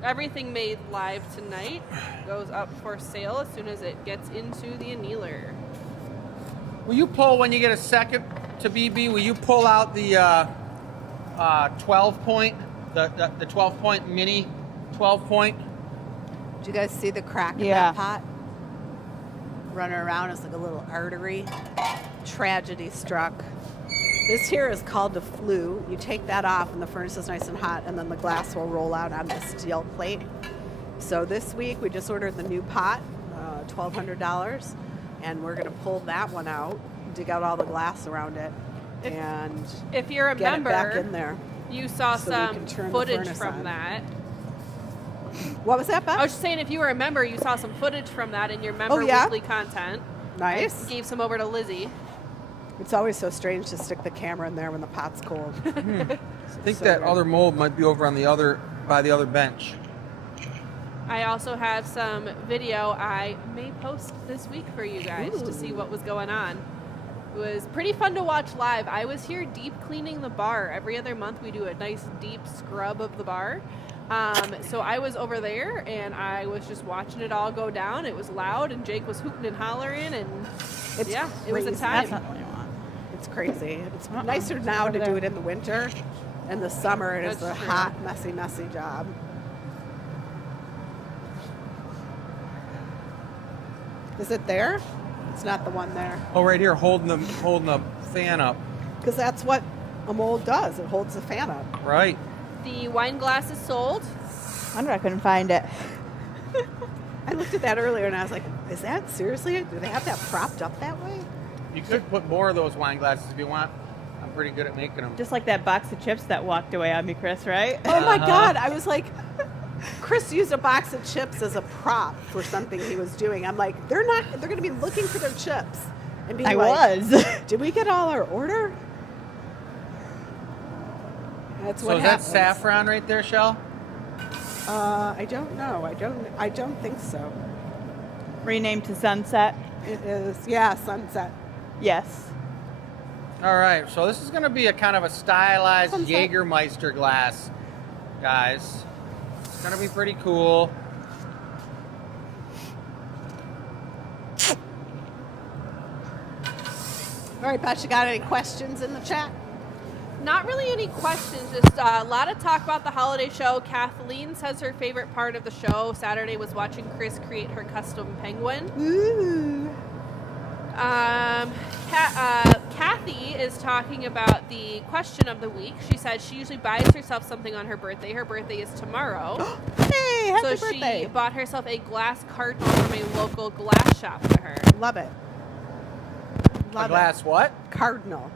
Everything made live tonight goes up for sale as soon as it gets into the annealer. Will you pull, when you get a second to BB, will you pull out the 12 point, the 12 point mini 12 point? Did you guys see the crack in Yeah. that pot? Running around as like a little artery. Tragedy struck. This here is called a flue. You take that off and the furnace is nice and hot, and then the glass will roll out on the steel plate. So this week we just ordered the new pot, $1,200, and we're going to pull that one out, dig out all the glass around it, and If you get it remember, back in there. you saw so we some can turn the footage furnace from on. that. What was that, Beth? I was just saying, if you remember, you saw some footage from that in your member yeah? weekly content. Nice. I gave some over to Lizzie. It's always so strange to stick the camera in there when the pot's cold. I think So that weird. other mold might be over on the other, by the other bench. I also have some video I may post this week for you guys to see what was going on. It was pretty fun to watch live. I was here deep cleaning the bar. Every other month we do a nice deep scrub of the bar. So I was over there and I was just watching it all go down. It was loud and Jake was hooting and hollering, and It's yeah, it was a crazy. that's time. not what you want. It's crazy. It's Uh-uh. nicer now Over to do there. it in the winter. In the summer, it is a That's true. hot, messy job. Is it there? It's not the one there. Oh, right here, holding the fan up. Because that's what a mold does. It holds the fan up. Right. The wine glass is sold. Wonder I couldn't find it. I looked at that earlier and I was like, is that seriously? Do they have that propped up that way? You could put more of those wine glasses if you want. I'm pretty good at making them. Just like that box of chips that walked away on me, Chris, right? Oh my God. I was like, Chris used a box of chips as a prop for something he was doing. I'm like, they're going to be looking for their chips. And being I like, was. did we get all our order? That's So what is happens. that saffron right there, Shell? I don't know. I don't think so. Renamed to Sunset. It is, yeah, sunset. Yes. All right, so this is going to be a kind of a stylized Sunset. Jägermeister glass, guys. It's going to be pretty cool. All right, Pat, you got any questions in the chat? Not really any questions, just a lot of talk about the holiday show. Kathleen says her favorite part of the show Saturday was watching Chris create her custom penguin. Ooh. Kathy is talking about the question of the week. She said she usually buys herself something on her birthday. Her birthday is tomorrow. Hey, happy So birthday. she bought herself a glass cardinal from a local glass shop for her. Love it. Love A glass what? it. Cardinal.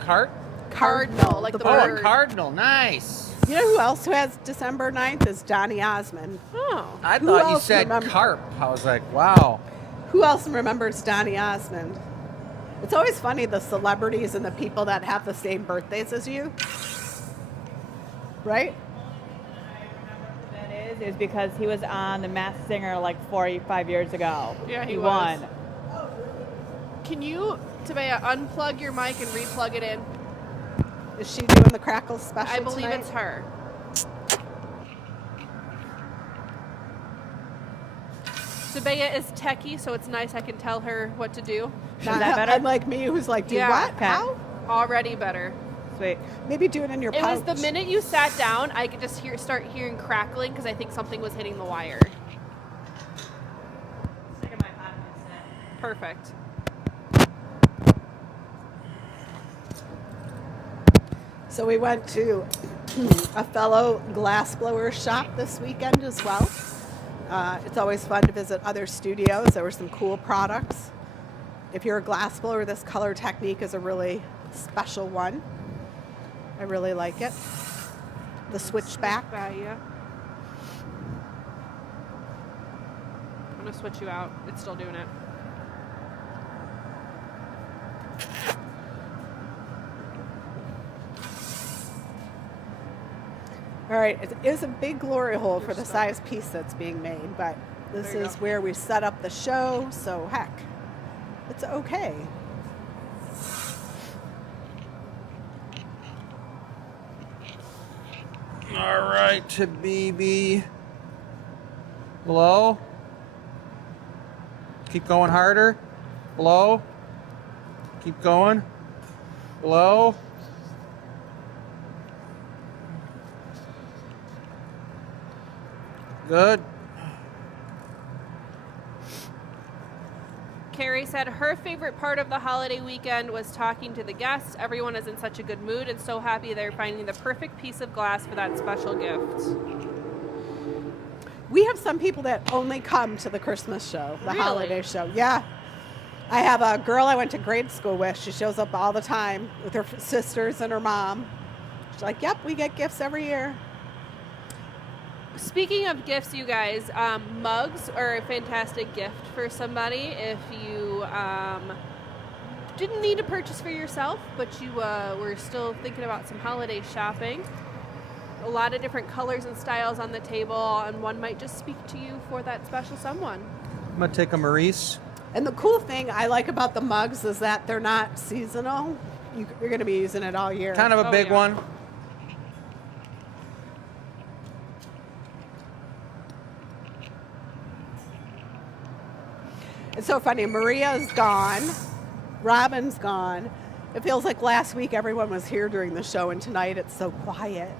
Cart? Cardinal, like the Oh, a bird. cardinal. Nice. You know who else who has December 9th is Donny Osmond. Oh. I Who thought you else said remember- carp. I was like, wow. Who else remembers Donny Osmond? It's always funny, the celebrities and the people that have the same birthdays as you. Right? That is because he was on The Masked Singer like 45 years ago. Yeah, he won. was. Can you, Tabea, unplug your mic and replug it in? Is she doing the Crackle special I believe tonight? it's her. Tabea is techie, so it's nice I can tell her what to do. Not that better? unlike me, who's like, do what? Okay. How? Already better. Sweet. Maybe do it in your It pouch. was the minute you sat down, I could just start hearing crackling because I think something was hitting the wire. Perfect. So we went to a fellow glassblower shop this weekend as well. It's always fun to visit other studios. There were some cool products. If you're a glassblower, this color technique is a really special one. I really like it. The switchback. Yeah. I'm going to switch you out. It's still doing it. All right, it is a big glory hole for the size piece that's being made, but this There you is go. where we set up the show, so heck, it's okay. All right, to BB. Blow. Keep going harder. Blow. Keep going. Blow. Good. Carrie said her favorite part of the holiday weekend was talking to the guests. Everyone is in such a good mood and so happy they're finding the perfect piece of glass for that special gift. We have some people that only come to the Christmas show, the Really? holiday show. Yeah. I have a girl I went to grade school with. She shows up all the time with her sisters and her mom. She's like, yep, we get gifts every year. Speaking of gifts, you guys, mugs are a fantastic gift for somebody if you didn't need to purchase for yourself, but you were still thinking about some holiday shopping. A lot of different colors and styles on the table, and one might just speak to you for that special someone. I'm going to take a Maurice. And the cool thing I like about the mugs is that they're not seasonal. You're going to be using it all year. Kind of a Oh, big yeah. one. It's so funny. Maria's gone. Robin's gone. It feels like last week everyone was here during the show, and tonight it's so quiet.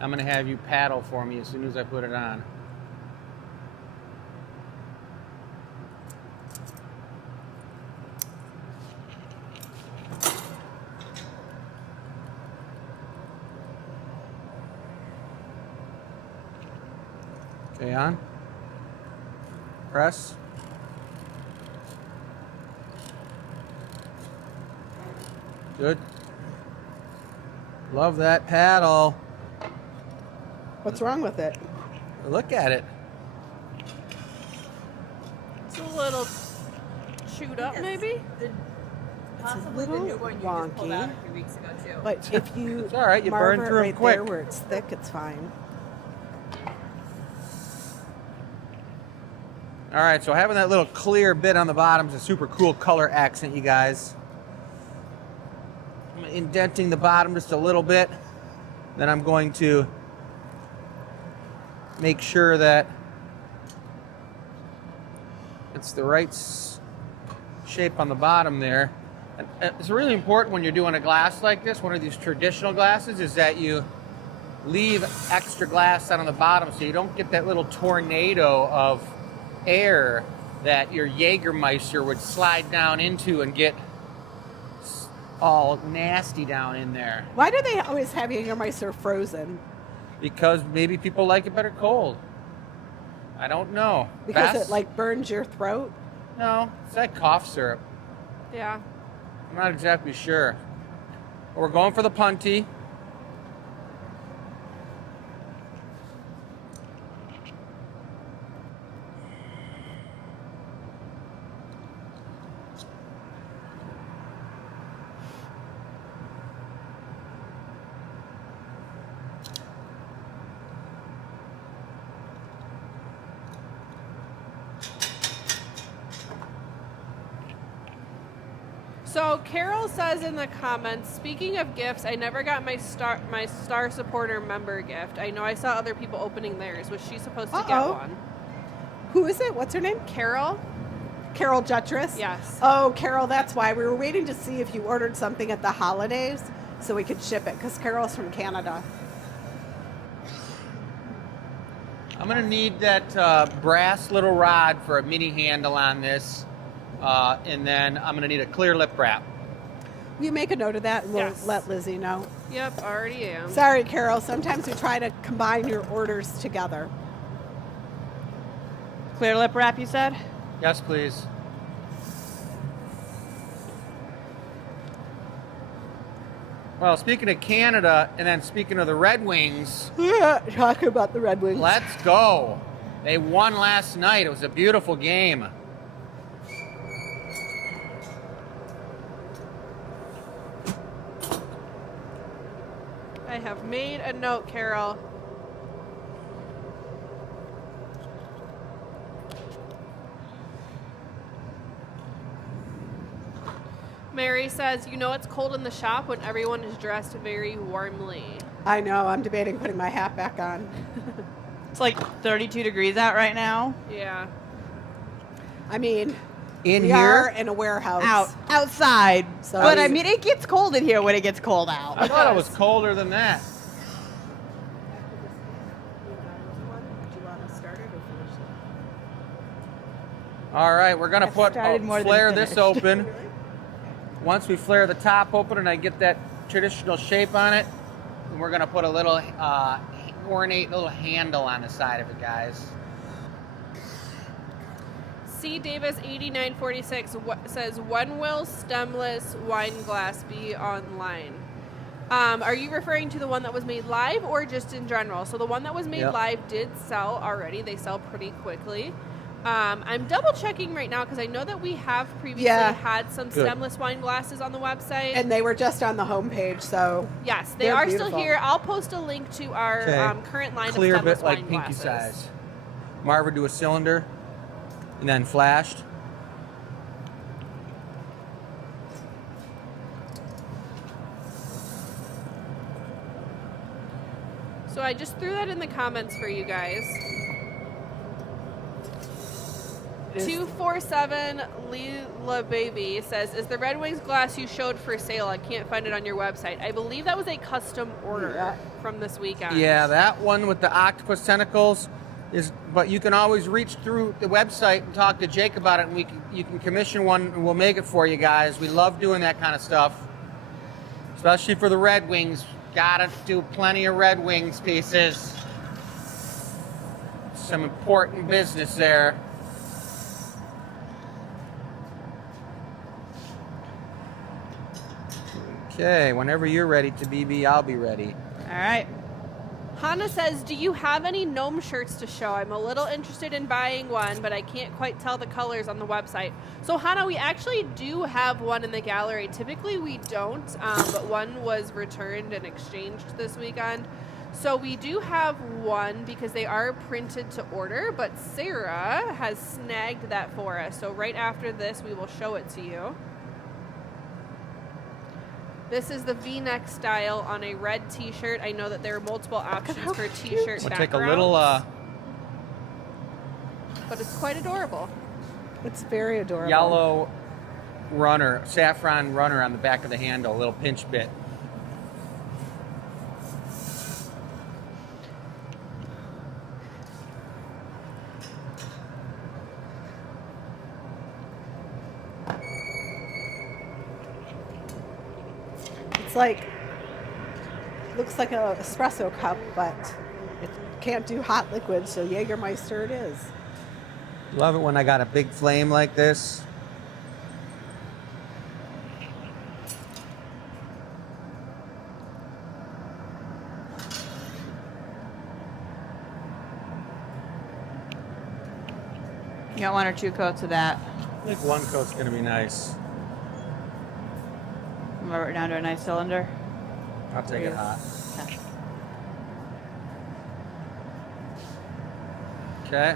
I'm going to have you paddle for me as soon as I put it on. Okay, on. Press. Good. Love that paddle. What's wrong with it? Look at it. little chewed up, maybe. Possibly the new one you just pulled out a few weeks ago too. But if you It's all right, you marve burn it through 'em right quick. there where it's thick, it's fine. All right, so having that little clear bit on the bottom is a super cool color accent, you guys. I'm indenting the bottom just a little bit. Then I'm going to make sure that it's the right shape on the bottom there. And it's really important when you're doing a glass like this, one of these traditional glasses, is that you leave extra glass out on the bottom so you don't get that little tornado of air that your Jägermeister would slide down into and get all nasty down in there. Why do they always have Jägermeister frozen? Because maybe people like it better cold. I don't know. Because Best? it like burns your throat? No, it's like cough syrup. Yeah. I'm not exactly sure. But we're going for the punty. So Carol says in the comments, speaking of gifts, I never got my star supporter member gift. I know I saw other people opening theirs. Was she supposed to get one? Who is it? What's her name? Carol? Carol Jutras? Yes. Oh, Carol, that's why. We were waiting to see if you ordered something at the holidays so we could ship it, because Carol's from Canada. I'm going to need that brass little rod for a mini handle on this. And then I'm going to need a clear lip wrap. Will you make a note of that and we'll Yes. let Lizzie know? Yep, already am. Sorry, Carol. Sometimes we try to combine your orders together. Clear lip wrap, you said? Yes, please. Well, speaking of Canada, and then speaking of the Red Wings, Yeah, talking about the Red Wings. let's go. They won last night. It was a beautiful game. I have made a note, Carol. Mary says, you know it's cold in the shop when everyone is dressed very warmly. I know. I'm debating putting my hat back on. It's like 32 degrees out right now. Yeah. I mean, In we here, are in a warehouse. Outside. So- But I mean, it gets cold in here when it gets cold out. I thought it was colder than that. Do you want to start it or finish it? All right, we're gonna I've put started more than flare this finished. open. Once we flare the top open and I get that traditional shape on it, we're gonna put a little ornate little handle on the side of it, guys. C. Davis 8946 says, when will stemless wine glass be online? Are you referring to the one that was made live or just in general? So the one that was made Yep. live did sell already. They sell pretty quickly. I'm double checking right now because I know that we have previously Yeah. had some Good. stemless wine glasses on the website. And they were just on the homepage, so yes, they they're are beautiful. still here. I'll post a link to our Okay. current line Clear of stemless bit like wine pinky glasses. size. Marva do a cylinder and then flashed. So I just threw that in the comments for you guys. 247 Lila Baby says, is the Red Wings glass you showed for sale? I can't find it on your website. I believe that was a custom order Yeah. from this weekend. Yeah, that one with the octopus tentacles is, but you can always reach through the website and talk to Jake about it, and you can commission one and we'll make it for you guys. We love doing that kind of stuff, especially for the Red Wings. Gotta do plenty of Red Wings pieces. Some important business there. Okay, whenever you're ready to BB, I'll be ready. All right. Hannah says, do you have any gnome shirts to show? I'm a little interested in buying one, but I can't quite tell the colors on the website. So Hannah, we actually do have one in the gallery. Typically we don't, but one was returned and exchanged this weekend. So we do have one because they are printed to order, but Sarah has snagged that for us. So right after this, we will show it to you. This is the V-neck style on a red t-shirt. I know that there are multiple options for t-shirt We'll backgrounds. take a little, but it's quite adorable. It's very adorable. yellow runner, saffron runner on the back of the handle, a little pinch bit. It's like, looks like a espresso cup, but it can't do hot liquid, so Jägermeister it is. Love it when I got a big flame like this. You got 1 or 2 coats of that. I think one coat's gonna be nice. Rub it down to a nice cylinder. I'll take it hot. Okay.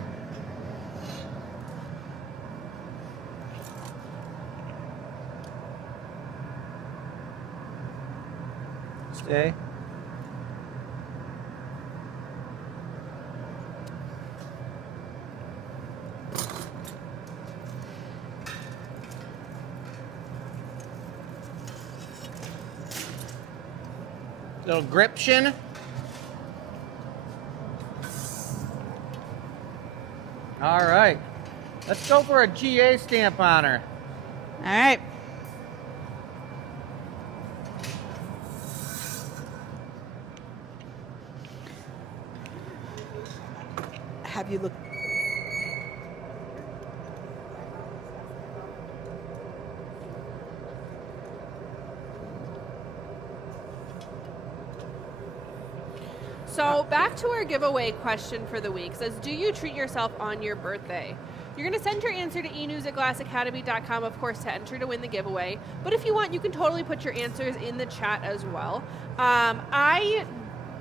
Stay. Little gription. All right. Let's go for a GA stamp on her. All right. Have you looked? So back to our giveaway question for the week. Says, do you treat yourself on your birthday? You're going to send your answer to enews@glassacademy.com, of course, to enter to win the giveaway. But if you want, you can totally put your answers in the chat as well. I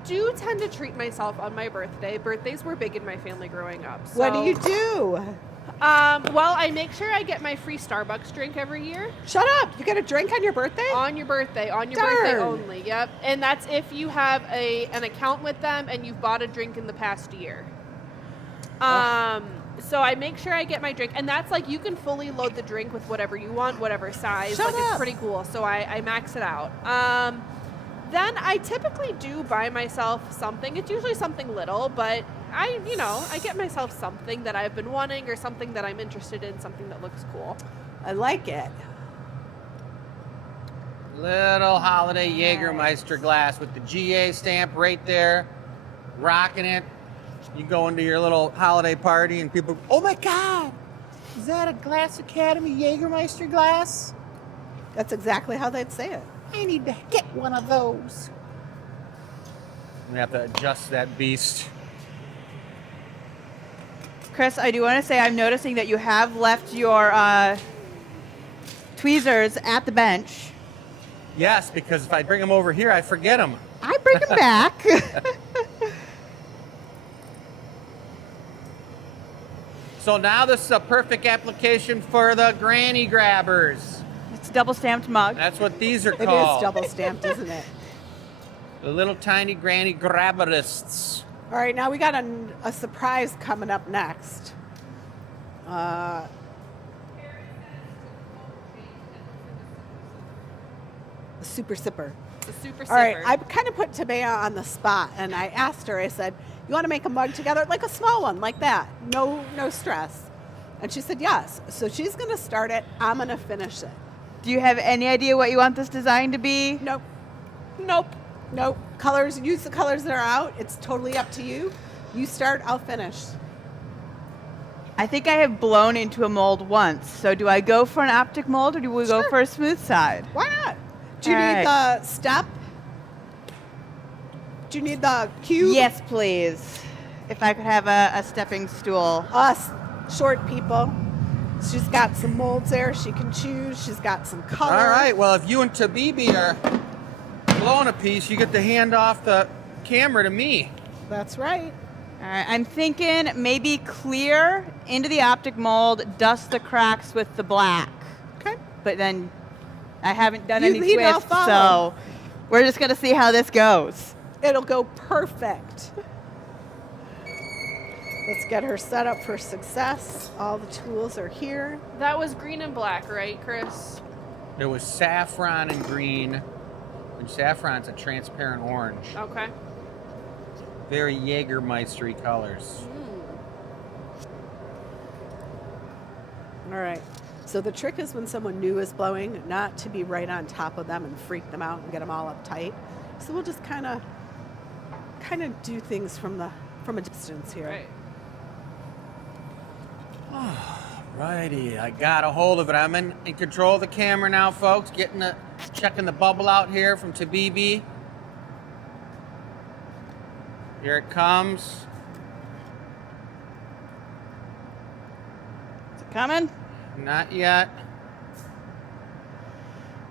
do tend to treat myself on my birthday. Birthdays were big in my family growing up. So, What do you do? Well, I make sure I get my free Starbucks drink every year. Shut up! You get a drink on your birthday? On your birthday Darn. only. Yep. And that's if you have an account with them and you've bought a drink in the past year. So I make sure I get my drink, and that's like you can fully load the drink with whatever you want, whatever size. Shut It's up. pretty cool. So I max it out. Then I typically do buy myself something. It's usually something little, but I get myself something that I've been wanting or something that I'm interested in, something that looks cool. I like it. Little holiday Jägermeister glass with the GA stamp right there. Rocking it. You go into your little holiday party and people, oh my God, is that a Glass Academy Jägermeister glass? That's exactly how they'd say it. I need to get one of those. We have to adjust that beast. Chris, I do want to say I'm noticing that you have left your tweezers at the bench. Yes, because if I bring them over here, I forget them. I bring them back. So now this is a perfect application for the granny grabbers. It's a double stamped mug. That's what these are It called. is double stamped, isn't it? The little tiny granny grabberists. All right, now we got a surprise coming up next. A super sipper. The super All right, sipper. I kind of put Tabea on the spot, and I asked her, I said, you want to make a mug together? Like a small one, like that. No stress. And she said, yes. So she's going to start it. I'm going to finish it. Do you have any idea what you want this design to be? Nope. Colors, use the colors that are out. It's totally up to you. You start, I'll finish. I think I have blown into a mold once. So do I go for an optic mold or do we go Sure. for a smooth side? Why not? Do you All need right. the step? Do you need the cube? Yes, please. If I could have a stepping stool. Us short people. She's got some molds there she can choose. She's got some color. All right, well, if you and Tabibi are blowing a piece, you get to hand off the camera to me. That's right. All right, I'm thinking maybe clear into the optic mold, dust the cracks with the black. Okay. But then I haven't done You any lead, I'll twists, follow. so we're just gonna see how this goes. It'll go perfect. Let's get her set up for success. All the tools are here. That was green and black, right, Chris? There was saffron and green, and saffron's a transparent orange. Okay. Very Jägermeister-y colors. All right. So the trick is when someone new is blowing, not to be right on top of them and freak them out and get them all uptight. So we'll just kind of do things from a distance here. Right. Righty, I got a hold of it. I'm in control of the camera now, folks. Checking the bubble out here from Tabibi. Here it comes. Is it coming? Not yet.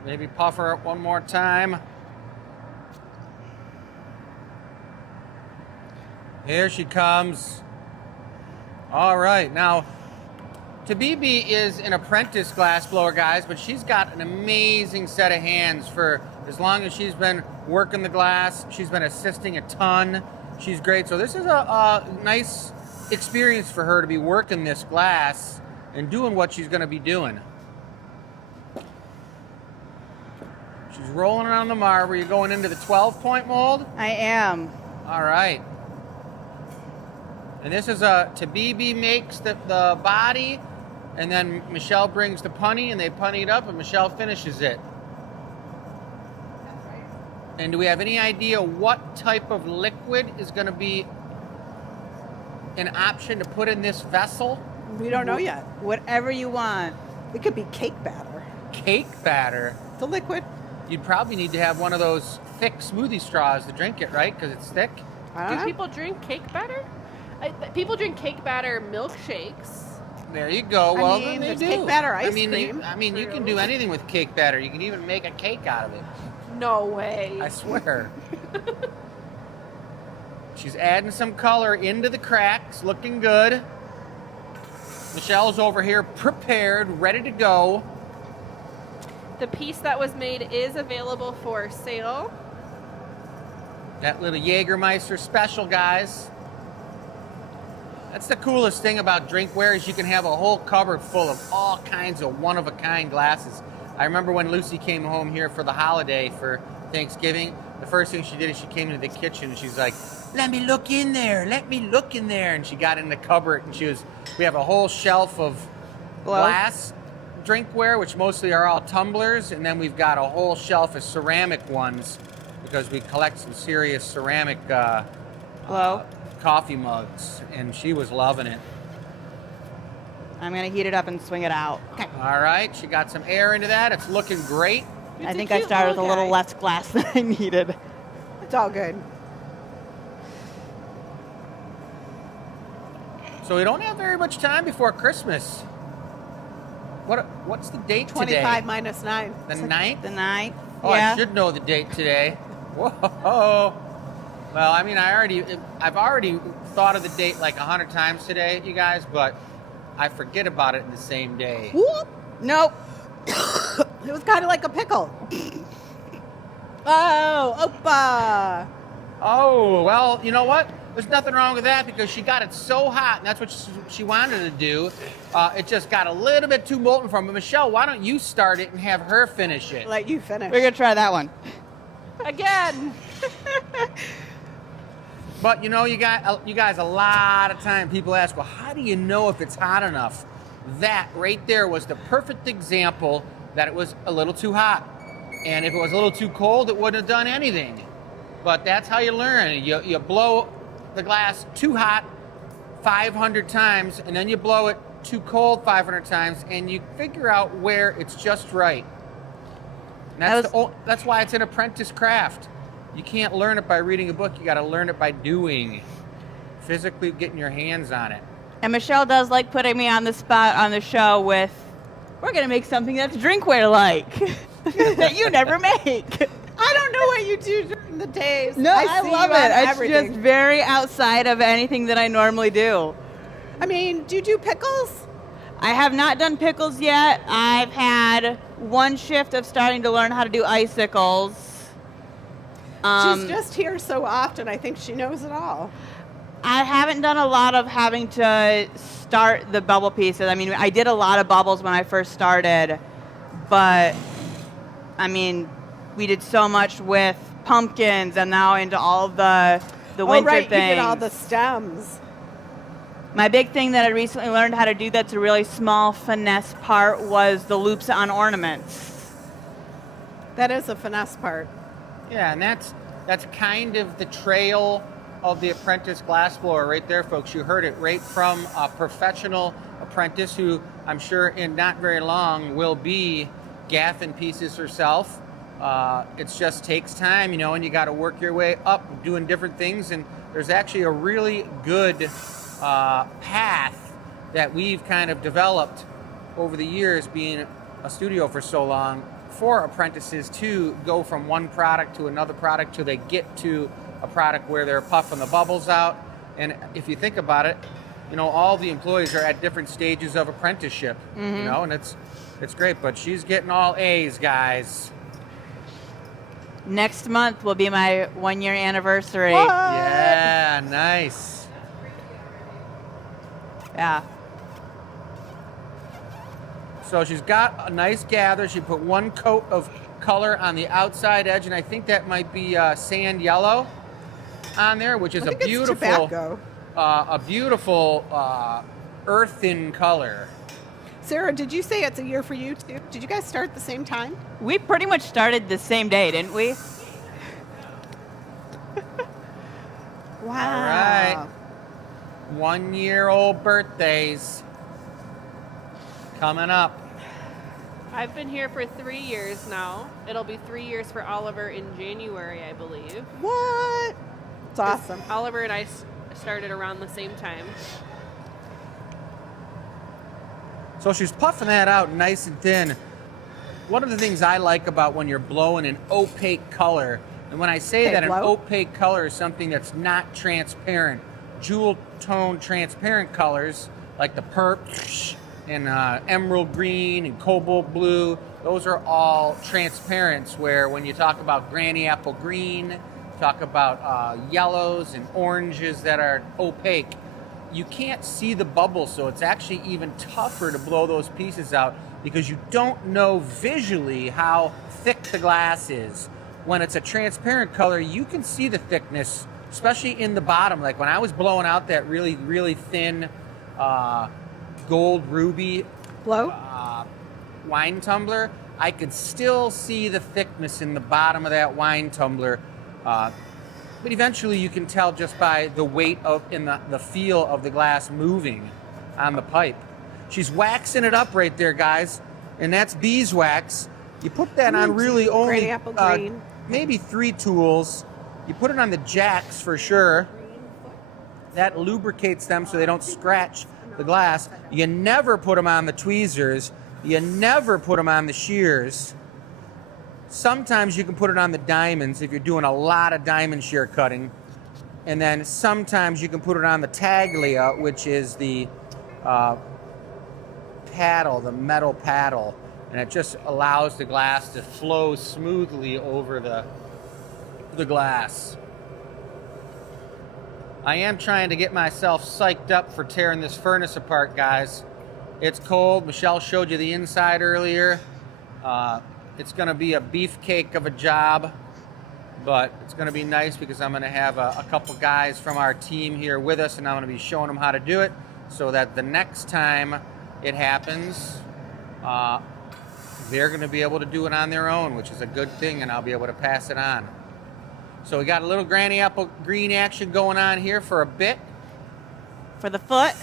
Maybe puff her up one more time. Here she comes. All right, now Tabibi is an apprentice glassblower, guys, but she's got an amazing set of hands for as long as she's been working the glass. She's been assisting a ton. She's great. So this is a nice experience for her to be working this glass and doing what she's going to be doing. She's rolling around the marble. You're going into the 12-point mold? I am. All right. And this is Tabibi makes the body, and then Michelle brings the punny, and they punny it up, and Michelle finishes it. And do we have any idea what type of liquid is going to be an option to put in this vessel? We don't know yet. Whatever you want. It could be cake batter. Cake batter. The liquid. You'd probably need to have one of those thick smoothie straws to drink it, right? Because it's thick. I don't Do know. people drink cake batter? People drink cake batter milkshakes. There you go. Well, mean, then they there's do. cake batter ice cream. You True. can do anything with cake batter. You can even make a cake out of it. No way. I swear. She's adding some color into the cracks, looking good. Michelle's over here prepared, ready to go. The piece that was made is available for sale. That little Jägermeister special, guys. That's the coolest thing about drinkware is you can have a whole cupboard full of all kinds of one-of-a-kind glasses. I remember when Lucy came home here for the holiday for Thanksgiving, the first thing she did is she came into the kitchen and she's like, let me look in there, let me look in there. And she got in the cupboard and we have a whole shelf of glass drinkware, which mostly are all tumblers, and then we've got a whole shelf of ceramic ones because we collect some serious ceramic coffee mugs, and she was loving it. I'm going to heat it up and swing it out. Okay. All right, she got some air into that. It's looking great. I a think I cute started with a little little guy. less glass than I needed. It's all good. So we don't have very much time before Christmas. What's the date 25 today? minus 9. The 9th? The night. Oh, Yeah. I should know the date today. Whoa. Well, I mean, I've already thought of the date like 100 times today, you guys, but I forget about it in the same day. Whoop. Nope. It was kind of like a pickle. Oh, Opa. Oh, well, you know what? There's nothing wrong with that because she got it so hot, and that's what she wanted to do. It just got a little bit too molten for her. But Michelle, why don't you start it and have her finish it? Let you finish. We're going to try that one. Again. But you guys, a lot of time people ask, well, how do you know if it's hot enough? That right there was the perfect example that it was a little too hot. And if it was a little too cold, it wouldn't have done anything. But that's how you learn. You blow the glass too hot 500 times, and then you blow it too cold 500 times, and you figure out where it's just right. And that's why it's an apprentice craft. You can't learn it by reading a book. You got to learn it by doing, physically getting your hands on it. And Michelle does like putting me on the spot on the show with, we're going to make something that's drinkware-like that you never make. I don't know what you do during the days. No, I see love you on it. It's everything. just very outside of anything that I normally do. I mean, do you do pickles? I have not done pickles yet. I've had one shift of starting to learn how to do icicles. She's just here so often. I think she knows it all. I haven't done a lot of having to start the bubble pieces. I mean, I did a lot of bubbles when I first started, but I mean, we did so much with pumpkins and now into all the winter right, things. you did all the stems. My big thing that I recently learned how to do that's a really small finesse part was the loops on ornaments. That is a finesse part. Yeah, and that's kind of the trail of the apprentice glassblower right there, folks. You heard it right from a professional apprentice who I'm sure in not very long will be gaffing pieces herself. It just takes time, and you got to work your way up doing different things. And there's actually a really good path that we've kind of developed over the years being a studio for so long for apprentices to go from one product to another product till they get to a product where they're puffing the bubbles out. And if you think about it, all the employees are at different stages of apprenticeship, and it's great. But she's getting all A's, guys. Next month will be my 1-year anniversary. What? Yeah, nice. Yeah. So she's got a nice gather. She put one coat of color on the outside edge, and I think that might be sand yellow on there, which is I think it's tobacco. a beautiful earthen color. Sarah, did you say it's a year for you too? Did you guys start at the same time? We pretty much started the same day, didn't we? Wow. All right. 1-year-old birthdays coming up. I've been here for 3 years now. It'll be 3 years for Oliver in January, I believe. What? It's awesome. Oliver and I started around the same time. So she's puffing that out nice and thin. One of the things I like about when you're blowing an opaque color, and when I say that an opaque color is something that's not transparent, jewel tone transparent colors like the perp and emerald green and cobalt blue, those are all transparents, where when you talk about granny apple green, talk about yellows and oranges that are opaque, you can't see the bubbles, so it's actually even tougher to blow those pieces out because you don't know visually how thick the glass is. When it's a transparent color, you can see the thickness, especially in the bottom. Like when I was blowing out that really, really thin gold ruby wine tumbler, I could still see the thickness in the bottom of that wine tumbler. But eventually you can tell just by the weight of in the feel of the glass moving on the pipe. She's waxing it up right there, guys, and that's beeswax. You put that on really only apple green. maybe 3 tools. You put it on the jacks for sure. That lubricates them so they don't scratch the glass. You never put them on the tweezers. You never put them on the shears. Sometimes you can put it on the diamonds if you're doing a lot of diamond shear cutting. And then sometimes you can put it on the taglia, which is the paddle, the metal paddle. And it just allows the glass to flow smoothly over the glass. I am trying to get myself psyched up for tearing this furnace apart, guys. It's cold. Michelle showed you the inside earlier. It's going to be a beefcake of a job, but it's going to be nice because I'm going to have a couple guys from our team here with us, and I'm going to be showing them how to do it so that the next time it happens, they're going to be able to do it on their own, which is a good thing, and I'll be able to pass it on. So we got a little granny apple green action going on here for a bit. For the foot.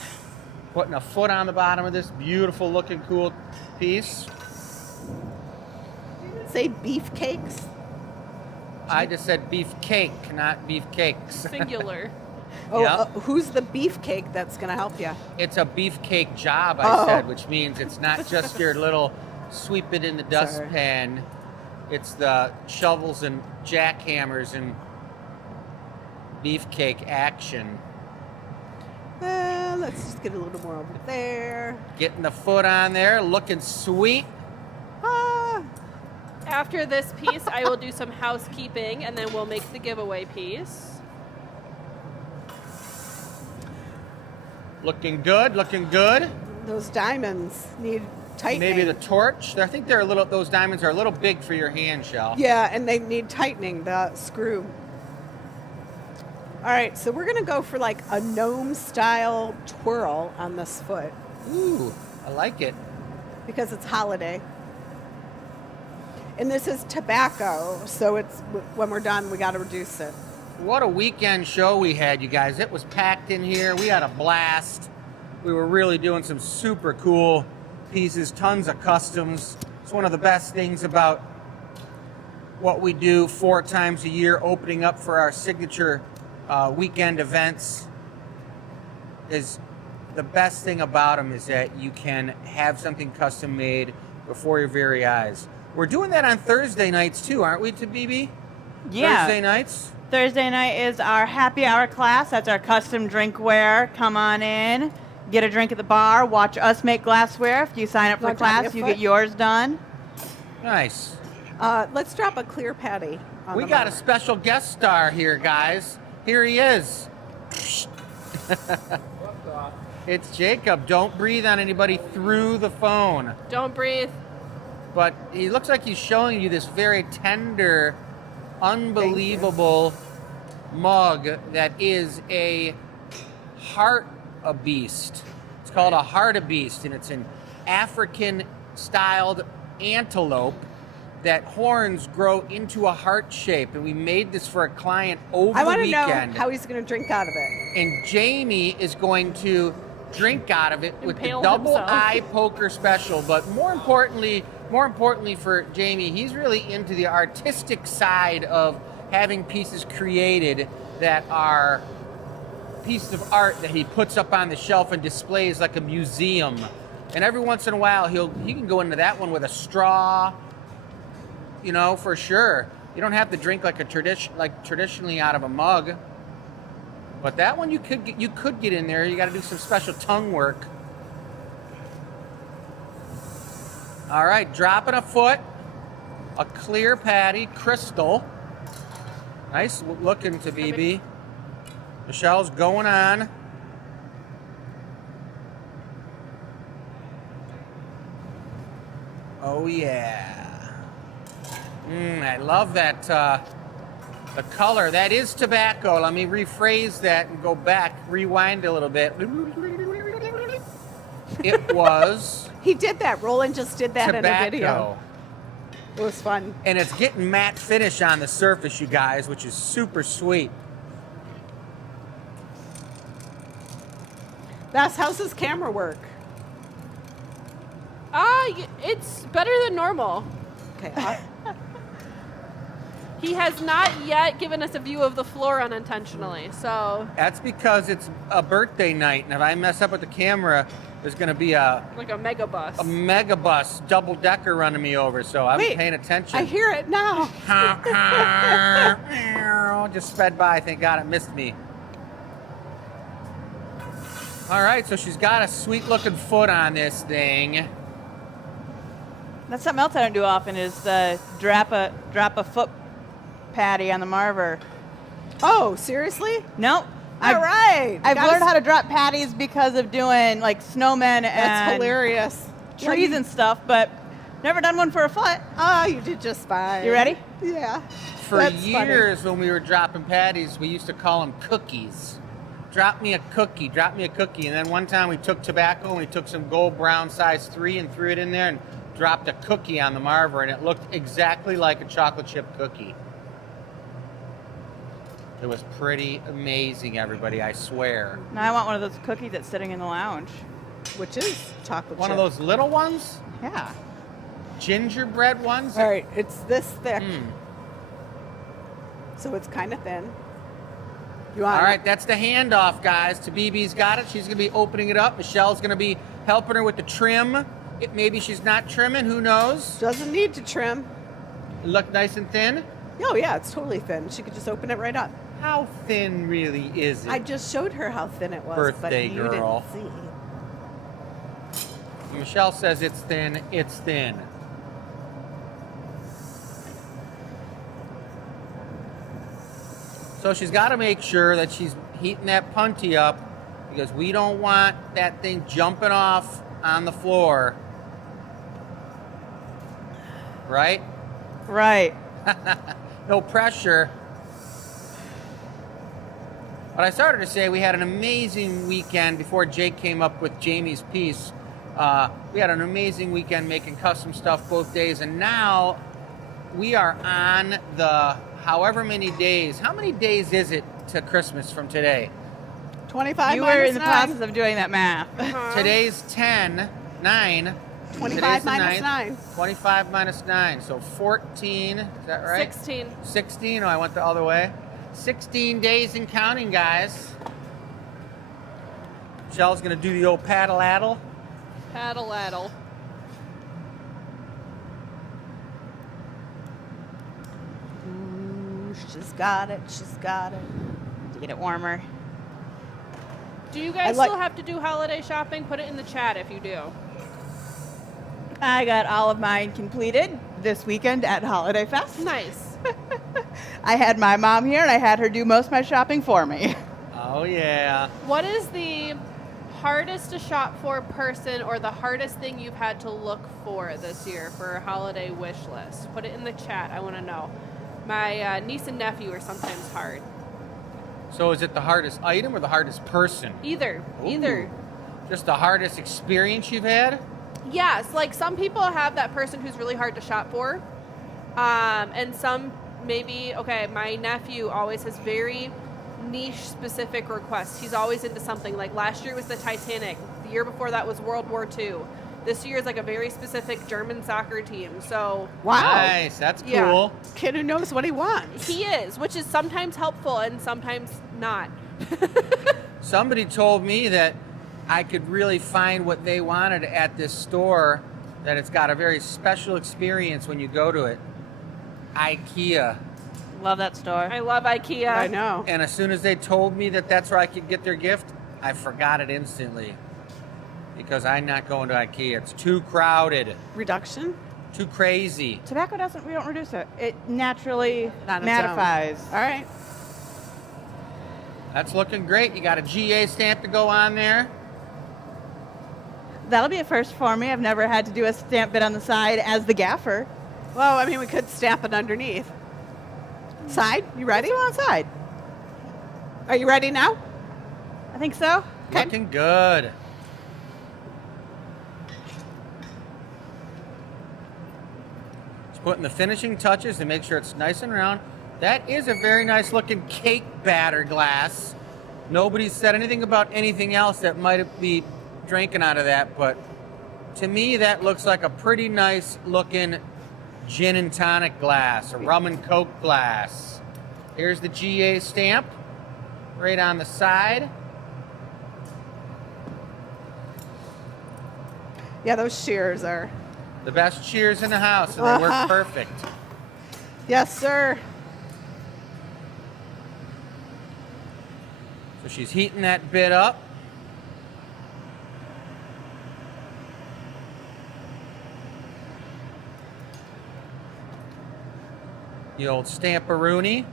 Putting a foot on the bottom of this beautiful looking cool piece. Say beef cakes. I just said beef cake, not beef cakes. Singular. Oh, Yep. who's the beefcake that's going to help you? It's a beefcake job, I Oh. said, which means it's not just your little sweep it in the Sorry. dustpan. It's the shovels and jackhammers and beefcake action. Let's just get a little more over there. Getting the foot on there, looking sweet. Ah, After this piece, I will do some housekeeping, and then we'll make the giveaway piece. Looking good, looking good. those diamonds need tightening. Maybe the torch. I think they're a little. Those diamonds are a little big for your hand, Shell. Yeah, and they need tightening, the screw. All right, so we're going to go for like a gnome-style twirl on this foot Ooh, I like it. because it's holiday. And this is tobacco, so it's when we're done, we got to reduce it. What a weekend show we had, you guys. It was packed in here. We had a blast. We were really doing some super cool pieces, tons of customs. It's one of the best things about what we do 4 times a year, opening up for our signature weekend events. Is the best thing about them is that you can have something custom made before your very eyes. We're doing that on Thursday nights too, aren't we, to BB? Yeah. Thursday nights. Thursday night is our happy hour class. That's our custom drinkware. Come on in, get a drink at the bar, watch us make glassware. If you sign up for the Want to drop class, your you foot? get yours done. Nice. Let's drop a clear patty on We the got a mark. special guest star here, guys. Here he is. It's Jacob. Don't breathe on anybody through the phone. Don't breathe. But he looks like he's showing you this very tender, unbelievable mug that is a heart a beast. It's called a heart a beast, and it's an African-styled antelope that horns grow into a heart shape. And we made this for a client over I the want to know weekend. how he's going to drink out of it. And Jamie is going to drink out of it with Impale the double himself. eye poker special. But more importantly for Jamie, he's really into the artistic side of having pieces created that are pieces of art that he puts up on the shelf and displays like a museum. And every once in a while, he can go into that one with a straw, you know, for sure. You don't have to drink like traditionally out of a mug. But that one you could get in there. You got to do some special tongue work. All right, dropping a foot, a clear patty, crystal. Nice looking to BB. Michelle's going on. Oh yeah. I love that. The color, that is tobacco. Let me rephrase that and go back, rewind a little bit. It was He did that. Roland just did that in a video. tobacco. It was fun. And it's getting matte finish on the surface, you guys, which is super sweet. How's his camera work? It's better than normal. Okay. He has not yet given us a view of the floor unintentionally, so That's because it's a birthday night, and if I mess up with the camera, there's going to be a like a mega bus. mega bus, double-decker running me over, so I'm Wait, paying attention. I hear it now. Just sped by. Thank God it missed me. All right, so she's got a sweet-looking foot on this thing. That's something else I don't do often is drop a foot patty on the marver. Oh, seriously? Nope. All right. I've Gotta learned how to drop patties because of doing like snowmen That's and hilarious. trees and stuff, but never done one for a foot. Oh, you did just fine. You ready? Yeah. For That's funny. years, when we were dropping patties, we used to call them cookies. Drop me a cookie, drop me a cookie. And then one time we took tobacco and we took some gold brown size 3 and threw it in there and dropped a cookie on the marver, and it looked exactly like a chocolate chip cookie. It was pretty amazing, everybody, I swear. Now I want one of those cookies that's sitting in the lounge. Which is chocolate One chip. of those little ones? Yeah. Gingerbread ones? All right, it's this thick. So it's kind of thin. You All want right, that's the handoff, guys. To BB's got it. She's going to be opening it up. Michelle's going to be helping her with the trim. Maybe she's not trimming. Who knows? Doesn't need to trim. Look nice and thin. Oh, yeah, it's totally thin. She could just open it right up. How thin really is it? I just showed her how thin it was, Birthday but you girl. didn't see. Michelle says it's thin. It's thin. So she's got to make sure that she's heating that punty up because we don't want that thing jumping off on the floor. Right? Right. No pressure. But I started to say we had an amazing weekend before Jake came up with Jamie's piece. We had an amazing weekend making custom stuff both days, and now we are on the however many days. How many days is it to Christmas from today? 25 You were minus in the 9. process of doing that math. Today's 10, 9. 25 Today's the minus 9th. 9. 25 minus 9, so 14. Is that right? 16. 16. Oh, I went the other way. 16 days and counting, guys. Michelle's going to do the old paddle-addle. Paddle-addle. Ooh, she's got it. She's got it. To get it warmer. Do you guys I like- still have to do holiday shopping? Put it in the chat if you do. I got all of mine completed this weekend at Holiday Fest. Nice. I had my mom here and I had her do most of my shopping for me. Oh, yeah. What is the hardest to shop for person or the hardest thing you've had to look for this year for a holiday wish list? Put it in the chat. I want to know. My niece and nephew are sometimes hard. So is it the hardest item or the hardest person? Either. Ooh. Either. Just the hardest experience you've had? Yes, like some people have that person who's really hard to shop for. And some maybe, okay, my nephew always has very niche specific requests. He's always into something. Like last year was the Titanic. The year before that was World War II. This year is like a very specific German soccer team. So Wow. Nice. That's cool. Yeah. Kid who knows what he wants. he is, which is sometimes helpful and sometimes not. Somebody told me that I could really find what they wanted at this store, that it's got a very special experience when you go to it. IKEA. Love that store. I love IKEA. I know. And as soon as they told me that that's where I could get their gift, I forgot it instantly. Because I'm not going to IKEA. It's too crowded. Reduction? Too crazy. Tobacco we don't reduce it. It naturally On its own. mattifies. All right. That's looking great. You got a GA stamp to go on there. That'll be a first for me. I've never had to do a stamp bit on the side as the gaffer. Well, I mean, we could stamp it underneath. Side, you ready? Let's go outside. Are you ready now? I think so. Okay. Looking good. Just putting the finishing touches to make sure it's nice and round. That is a very nice looking cake batter glass. Nobody said anything about anything else that might be drinking out of that, but to me that looks like a pretty nice looking gin and tonic glass, a rum and coke glass. Here's the GA stamp right on the side. Yeah, those shears are. The best shears in the house, and they work perfect. Yes, sir. So she's heating that bit up. The old stamperoonie.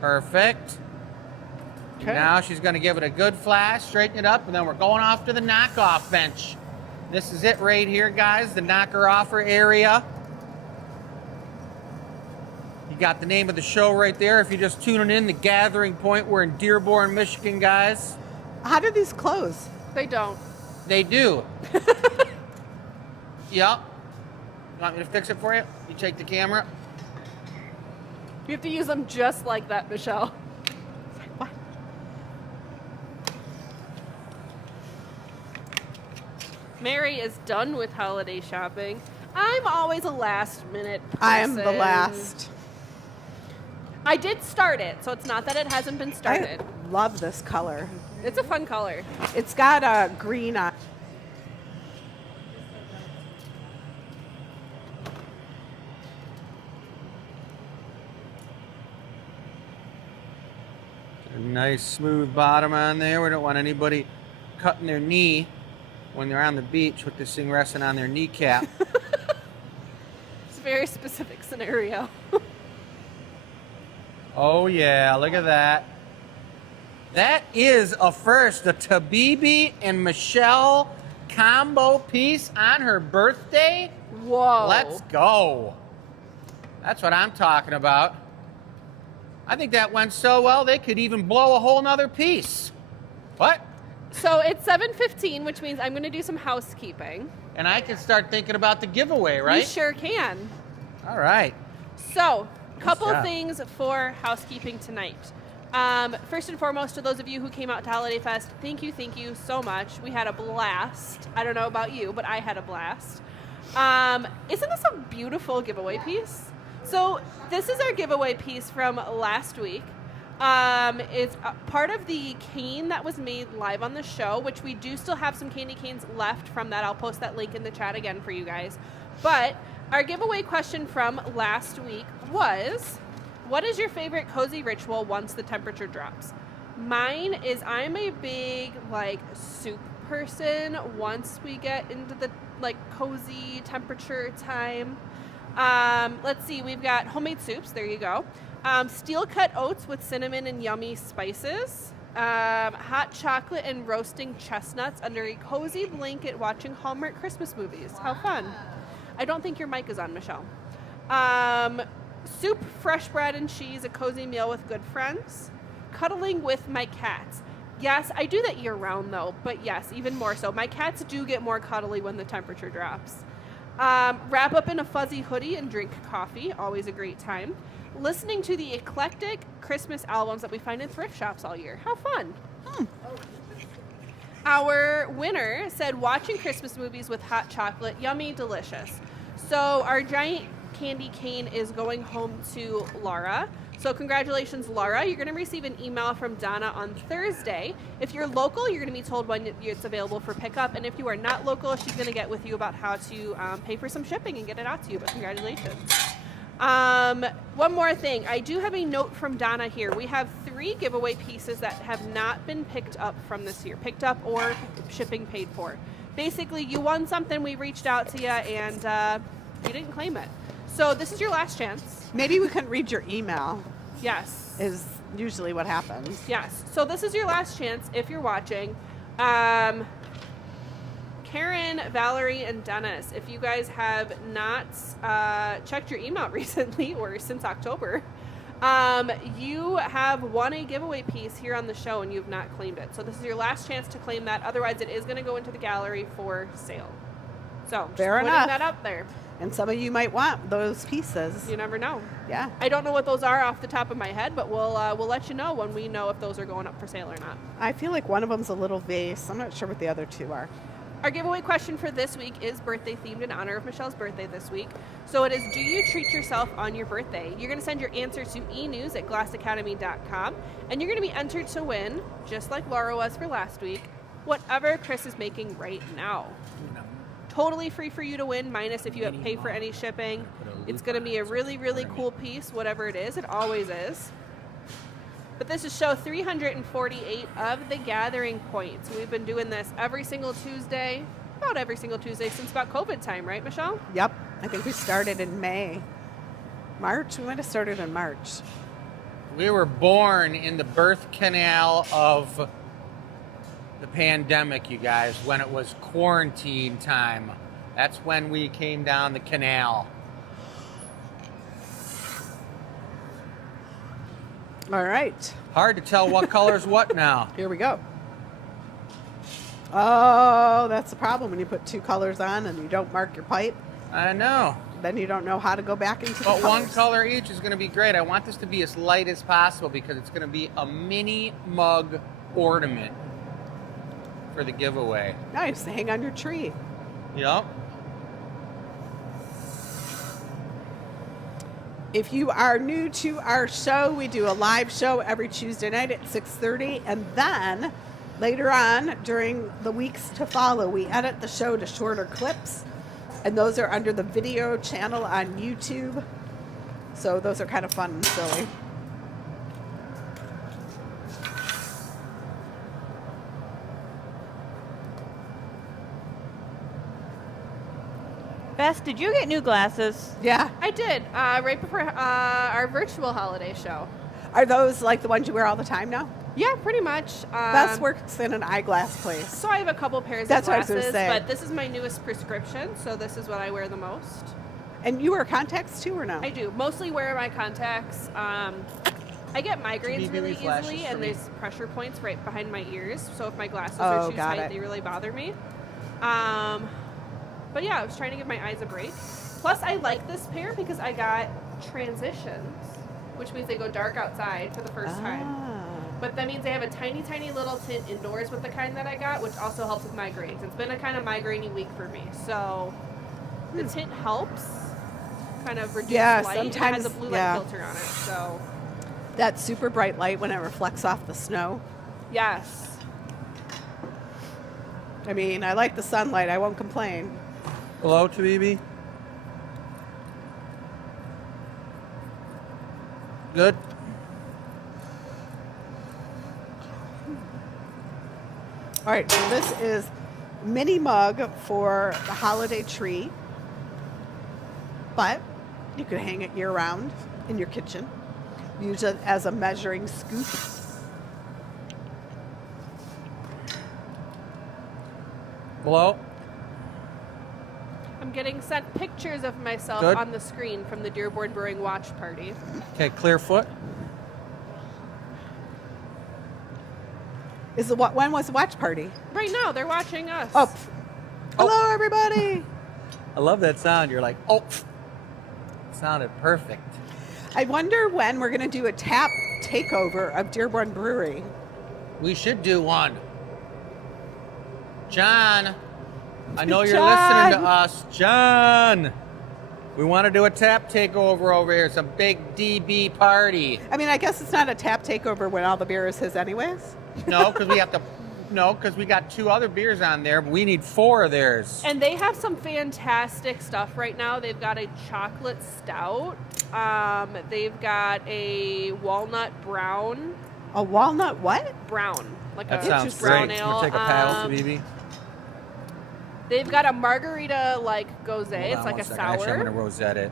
Perfect. Okay. Now she's going to give it a good flash, straighten it up, and then we're going off to the knockoff bench. This is it right here, guys, the knocker offer area. You got the name of the show right there. If you're just tuning in, The Gathering Point. We're in Dearborn, Michigan, guys. How do these close? They don't. They do. Yep. Want me to fix it for you? You take the camera. You have to use them just like that, Michelle. What? Mary is done with holiday shopping. I'm always a last minute person. I am the last. I did start it, so it's not that it hasn't been started. I love this color. It's a fun color. It's got a green on. A nice smooth bottom on there. We don't want anybody cutting their knee when they're on the beach with this thing resting on their kneecap. It's a very specific scenario. Oh yeah, look at that. That is a first, the Tabibi and Michelle combo piece on her birthday. Whoa. Let's go. That's what I'm talking about. I think that went so well they could even blow a whole nother piece. What? So it's 7:15, which means I'm going to do some housekeeping. And I can start thinking about the giveaway, right? You sure can. All right. So, couple job. things for housekeeping tonight. First and foremost, to those of you who came out to Holiday Fest, thank you so much. We had a blast. I don't know about you, but I had a blast. Isn't this a beautiful giveaway piece? So this is our giveaway piece from last week. It's part of the cane that was made live on the show, which we do still have some candy canes left from that. I'll post that link in the chat again for you guys. But our giveaway question from last week was, what is your favorite cozy ritual once the temperature drops? Mine is, I'm a big soup person once we get into the cozy temperature time. Let's see, we've got homemade soups, there you go. Steel cut oats with cinnamon and yummy spices. Hot chocolate and roasting chestnuts under a cozy blanket watching Hallmark Christmas movies. How fun. I don't think your mic is on, Michelle. Soup, fresh bread and cheese, a cozy meal with good friends. Cuddling with my cats. Yes, I do that year round though, but yes, even more so. My cats do get more cuddly when the temperature drops. Wrap up in a fuzzy hoodie and drink coffee, always a great time. Listening to the eclectic Christmas albums that we find in thrift shops all year. How fun. Our winner said watching Christmas movies with hot chocolate, yummy, delicious. So our giant candy cane is going home to Laura. So congratulations, Laura. You're going to receive an email from Donna on Thursday. If you're local, you're going to be told when it's available for pickup. And if you are not local, she's going to get with you about how to pay for some shipping and get it out to you. But congratulations. One more thing. I do have a note from Donna here. We have 3 giveaway pieces that have not been picked up from this year. Picked up or shipping paid for. Basically, you won something, we reached out to you, and you didn't claim it. So this is your last chance. Maybe we couldn't read your email. Yes. Is usually what happens. Yes. So this is your last chance if you're watching. Karen, Valerie, and Dennis, if you guys have not checked your email recently or since October, you have won a giveaway piece here on the show and you've not claimed it. So this is your last chance to claim that. Otherwise, it is going to go into the gallery for sale. So Fair just enough. putting that up there. And some of you might want those pieces. You never know. Yeah. I don't know what those are off the top of my head, but we'll let you know when we know if those are going up for sale or not. I feel like one of them's a little vase. I'm not sure what the other 2 are. Our giveaway question for this week is birthday themed in honor of Michelle's birthday this week. So it is, do you treat yourself on your birthday? You're going to send your answer to enews@glassacademy.com, and you're going to be entered to win, just like Laura was for last week, whatever Chris is making right now. Totally free for you to win, minus if you have pay for any shipping. It's going to be a really, really cool piece, whatever it is. It always is. But this is show 348 of The Gathering Point. We've been doing this every single Tuesday, about every single Tuesday since about COVID time, right, Michelle? Yep. I think we started in March? We might have started in March. We were born in the birth canal of the pandemic, you guys, when it was quarantine time. That's when we came down the canal. All right. Hard to tell what color's what now. Here we go. Oh, that's the problem when you put 2 colors on and you don't mark your pipe. I know. Then you don't know how to go back into the But one colors. color each is going to be great. I want this to be as light as possible because it's going to be a mini mug ornament for the giveaway. Nice. To hang on your tree. Yep. If you are new to our show, we do a live show every Tuesday night at 6:30, and then later on during the weeks to follow, we edit the show to shorter clips, and those are under the video channel on YouTube. So those are kind of fun and silly. Bess, did you get new glasses? Yeah. I did, right before our virtual holiday show. Are those like the ones you wear all the time now? Yeah, pretty much. Bess works in an eyeglass place. So I have a couple pairs That's of what I was glasses, gonna say. but this is my newest prescription, so this is what I wear the most. And you wear contacts too, or no? I do. Mostly wear my contacts. I get migraines BB really flashes easily, for and me. there's pressure points right behind my ears. So if my glasses Oh, are too got tight, it. they really bother me. But yeah, I was trying to give my eyes a break. Plus, I like this pair because I got transitions, which means they go dark outside for the first time. Ah. But that means they have a tiny, tiny little tint indoors with the kind that I got, which also helps with migraines. It's been a kind of migraine-y week for me. So the tint helps kind of reduce Yeah, light. And it sometimes- has a blue light yeah. filter on it. So That super bright light when it reflects off the snow. yes. I mean, I like the sunlight. I won't complain. Hello, Tabibi. Good. All right, so this is mini mug for the holiday tree, but you can hang it year round in your kitchen. Use it as a measuring scoop. Hello. I'm getting sent pictures of myself Good. on the screen from the Dearborn Brewing watch party. Okay, clear foot. When was the watch party? Right now, they're watching us. Oh, hello everybody. I love that sound. You're like, oh, sounded perfect. I wonder when we're going to do a tap takeover of Dearborn Brewery. We should do one. John, I know you're John. listening to us. John, we want to do a tap takeover over here. It's a big DB party. I mean, I guess it's not a tap takeover when all the beer is his anyways. No, because we have to. No, because we got 2 other beers on there, but we need 4 of theirs. And they have some fantastic stuff right now. They've got a chocolate stout. They've got a walnut brown. A walnut what? Brown. Like That a sounds brown great. ale. We'll take a paddle, BB. They've got a margarita like gose. Hold It's on like one a second. sour. Actually, I'm going to rosette it.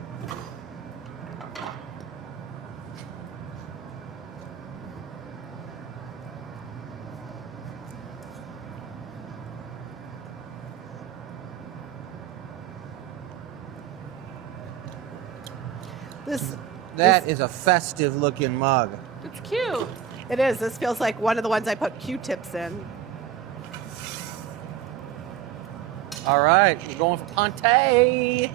That is a festive looking mug. It's cute. It is. This feels like one of the ones I put Q-tips in. All right, we're going for Ponte.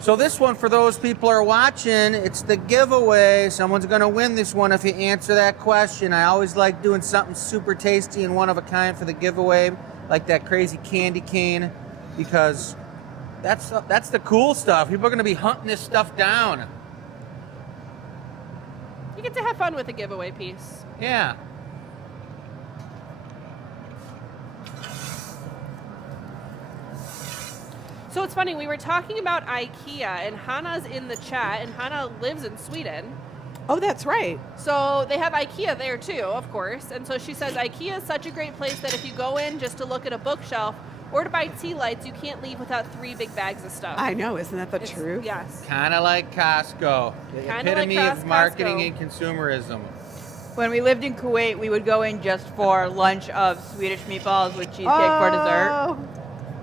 So this one, for those people who are watching, it's the giveaway. Someone's going to win this one if you answer that question. I always like doing something super tasty and one of a kind for the giveaway, like that crazy candy cane, because that's the cool stuff. People are going to be hunting this stuff down. You get to have fun with a giveaway piece. Yeah. So it's funny, we were talking about IKEA, and Hannah's in the chat, and Hannah lives in Sweden. Oh, that's right. So they have IKEA there too, of course. And so she says IKEA is such a great place that if you go in just to look at a bookshelf or to buy tea lights, you can't leave without 3 big bags of stuff. I know. Isn't that the It's- truth? Yes. Kind of like Costco. The Kinda like epitome of marketing Costco. and consumerism. When we lived in Kuwait, we would go in just for lunch of Swedish meatballs with cheesecake for dessert. Oh,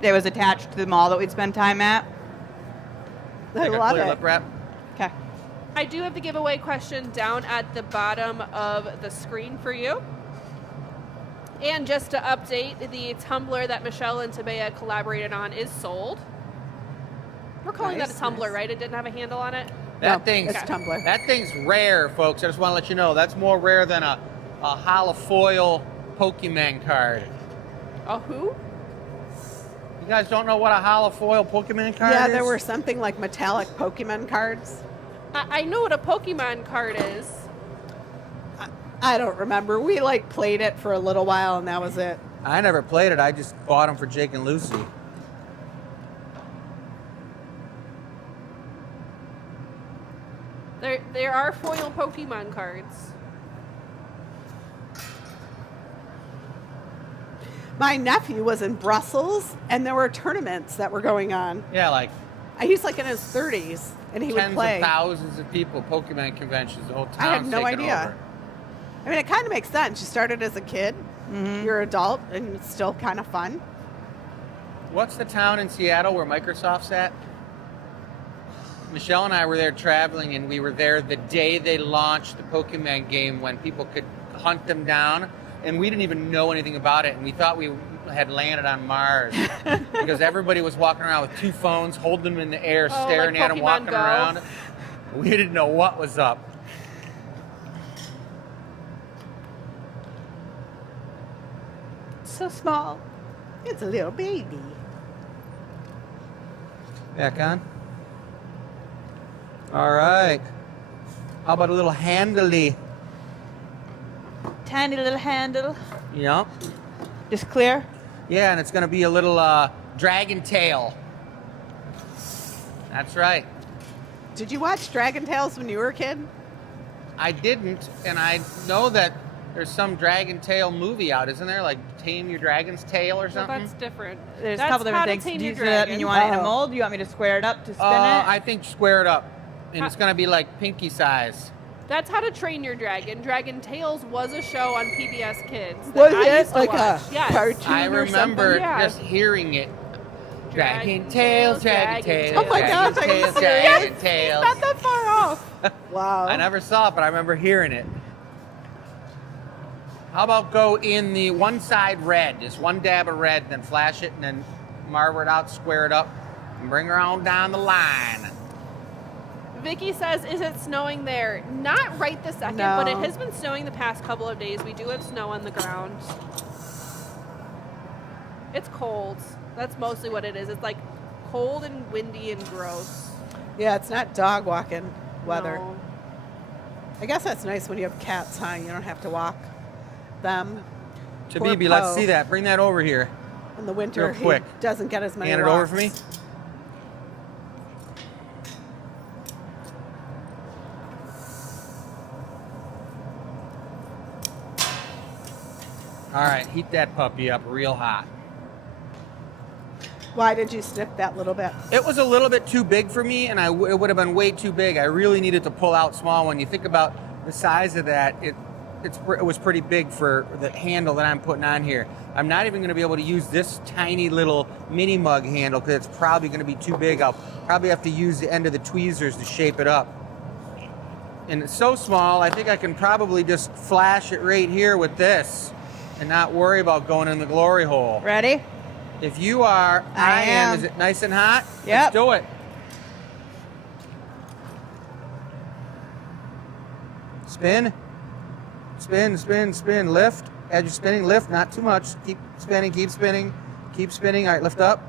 It was attached to the mall that we'd spend time at. I Take a love clear it. lip wrap. Okay. I do have the giveaway question down at the bottom of the screen for you. And just to update, the tumbler that Michelle and Tabea collaborated on is sold. We're calling Nice, that a tumbler, nice. right? It didn't have a handle on it? That No, thing's it's Tumblr. That thing's rare, folks. I just want to let you know that's more rare than a holofoil Pokemon card. A who? You guys don't know what a hollow foil Pokemon card Yeah, is? there were something like metallic Pokemon cards. I know what a Pokemon card is. I don't remember. We like played it for a little while and that was it. I never played it. I just bought them for Jake and Lucy. There are foil Pokemon cards. My nephew was in Brussels and there were tournaments that were going on. Yeah, like He's like in his 30s and he would tens play. of thousands of people, Pokemon conventions, the whole town's I have no taken idea. over. I mean, it kind of makes sense. You started as a kid, you're an adult, and it's still kind of fun. What's the town in Seattle where Microsoft's at? Michelle and I were there traveling, and we were there the day they launched the Pokemon game when people could hunt them down, and we didn't even know anything about it, and we thought we had landed on Mars because everybody was walking around with two phones, holding them in the air, staring like at them, Pokemon walking Go. around. We didn't know what was up. So small. It's a little baby. Back on. All right. How about a little handily? Tiny little handle. Yep. Just clear. Yeah, and it's going to be a little dragon tail. That's right. Did you watch Dragon Tales when you were a kid? I didn't, and I know that there's some dragon tail movie out, isn't there? Like Tame Your Dragon's Tail or Well, something? that's different. There's That's a couple How different to things. Tame Do you, Your so that mean Dragon. you want it in a Oh. mold? Do you want me to square it up to spin it? I think square it up, and it's Huh. going to be like pinky size. That's How to Train Your Dragon. Dragon Tales was a show on PBS Kids. that Was I it used to like a watch. Yes. cartoon? I or remember something? Yeah. just hearing it. Dragon Dragon tails, tails, dragon dragon tails. tails. Oh my dragon gosh, are you tails, serious? dragon tails. Not that far off. Wow. I never saw it, but I remember hearing it. How about go in the one side red, just one dab of red, then flash it, and then marble it out, square it up, and bring her on down the line. Vicky says, is it snowing there? Not right this second, No. but it has been snowing the past couple of days. We do have snow on the ground. It's cold. That's mostly what it is. It's like cold and windy and gross. Yeah, it's not dog walking weather. No. I guess that's nice when you have cats, huh? You don't have to walk them. Poor Tabibi, let's Poe. see that. Bring that over here. In the winter, Real quick. he doesn't get as many Hand it walks. over for me. All right, heat that puppy up real hot. Why did you snip that little bit? It was a little bit too big for me, and it would have been way too big. I really needed to pull out small. When you think about the size of that, it was pretty big for the handle that I'm putting on here. I'm not even going to be able to use this tiny little mini mug handle because it's probably going to be too big. I'll probably have to use the end of the tweezers to shape it up. And it's so small, I think I can probably just flash it right here with this and not worry about going in the glory hole. Ready? If you are, I am. Is it nice and hot? Yep. Let's do it. Spin. Spin, spin, spin. Lift. As you're spinning, lift. Not too much. Keep spinning, keep spinning. Keep spinning. All right, lift up.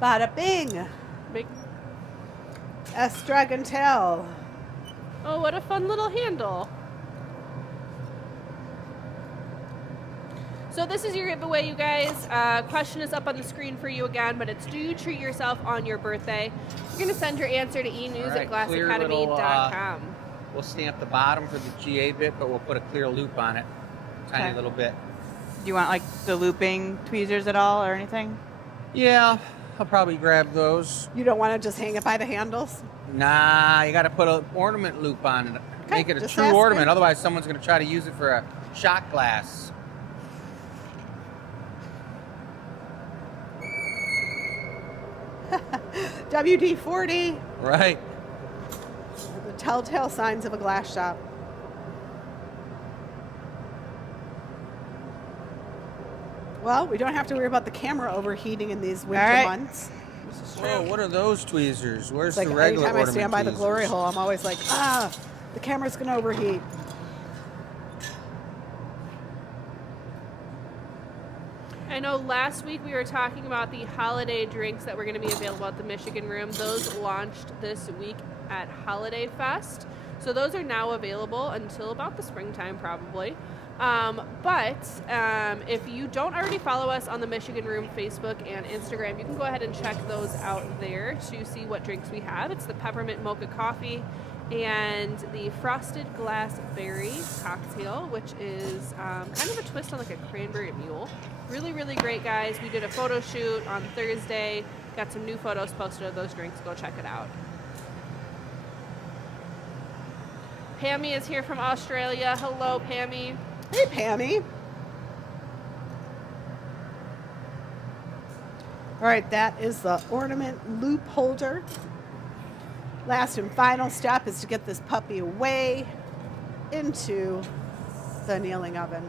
Bada bing. Big. S Dragon Tail. Oh, what a fun little handle. So this is your giveaway, you guys. Question is up on the screen for you again, but it's, do you treat yourself on your birthday? You're going to send your answer to All right, enews@glassacademy.com. We'll stamp the bottom for the GA bit, but we'll put a clear loop on it. Tiny Okay. little bit. Do you want like the looping tweezers at all or anything? Yeah, I'll probably grab those. You don't want to just hang it by the handles? Nah, you got to put an ornament loop on it. Okay, Make it a just true asking. ornament. Otherwise, someone's going to try to use it for a shot glass. WD-40. Right. The telltale signs of a glass shop. Well, we don't have to worry about the camera overheating in these winter All right. months. Whoa, what are those tweezers? Where's It's like the regular anytime I ornament stand by the tweezers? glory hole, I'm always like, The camera's going to overheat. I know last week we were talking about the holiday drinks that were going to be available at the Michigan Room. Those launched this week at Holiday Fest. So those are now available until about the springtime probably. But if you don't already follow us on the Michigan Room Facebook and Instagram, you can go ahead and check those out there to see what drinks we have. It's the peppermint mocha coffee and the frosted glass berry cocktail, which is kind of a twist on like a cranberry mule. Really, really great, guys. We did a photo shoot on Thursday. Got some new photos posted of those drinks. Go check it out. Pammy is here from Australia. Hello, Pammy. Hey, Pammy. All right, that is the ornament loop holder. Last and final step is to get this puppy away into the annealing oven.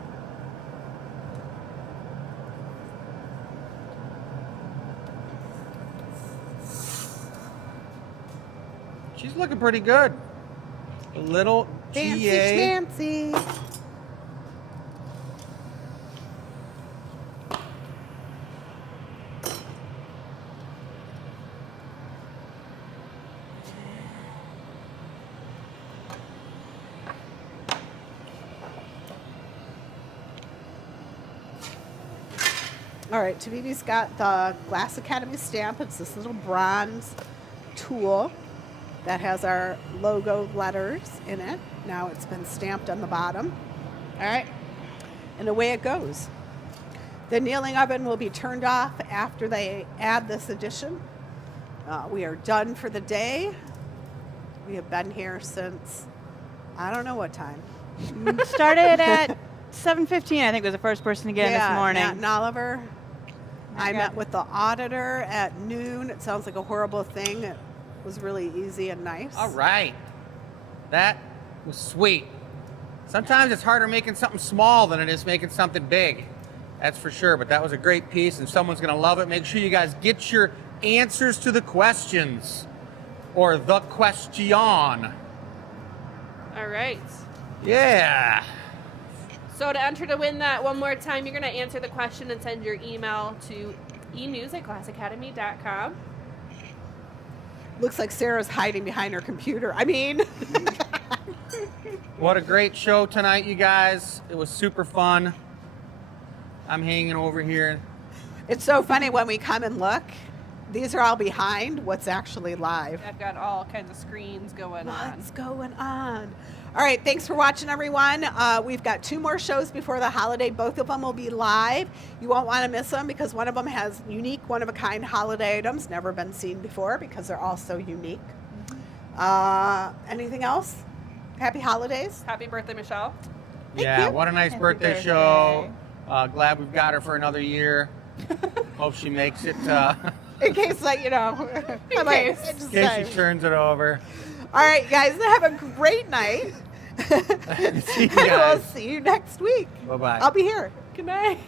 She's looking pretty good. A little Fancy GA. schmancy. All right, Taviti's got the Glass Academy stamp. It's this little bronze tool that has our logo letters in it. Now it's been stamped on the bottom. All right, and away it goes. The annealing oven will be turned off after they add this addition. We are done for the day. We have been here since, I don't know what time. Started at 7:15, I think was the first person to get in this morning. Matt and Oliver. I Okay. met with the auditor at noon. It sounds like a horrible thing. It was really easy and nice. All right. That was sweet. Sometimes it's harder making something small than it is making something big. That's for sure. But that was a great piece, and someone's going to love it. Make sure you guys get your answers to the questions or the question. All right. Yeah. So to enter to win that one more time, you're going to answer the question and send your email to enews@glassacademy.com. Looks like Sarah's hiding behind her computer. I mean, What a great show tonight, you guys. It was super fun. I'm hanging over here. it's so funny when we come and look. These are all behind what's actually live. I've got all kinds of screens going on. What's going on? All right, thanks for watching, everyone. We've got 2 more shows before the holiday. Both of them will be live. You won't want to miss them because one of them has unique, one-of-a-kind holiday items, never been seen before because they're all so unique. Anything else? Happy holidays. Happy birthday, Michelle. Yeah, you. what a nice Happy birthday show. Glad we've got her for another year. Hope she makes it. In case, like, you know, I might case. just In case say. she turns it over. All right, guys, have a great night. See you And we'll guys. see you next week. Bye-bye. I'll be here. Good night.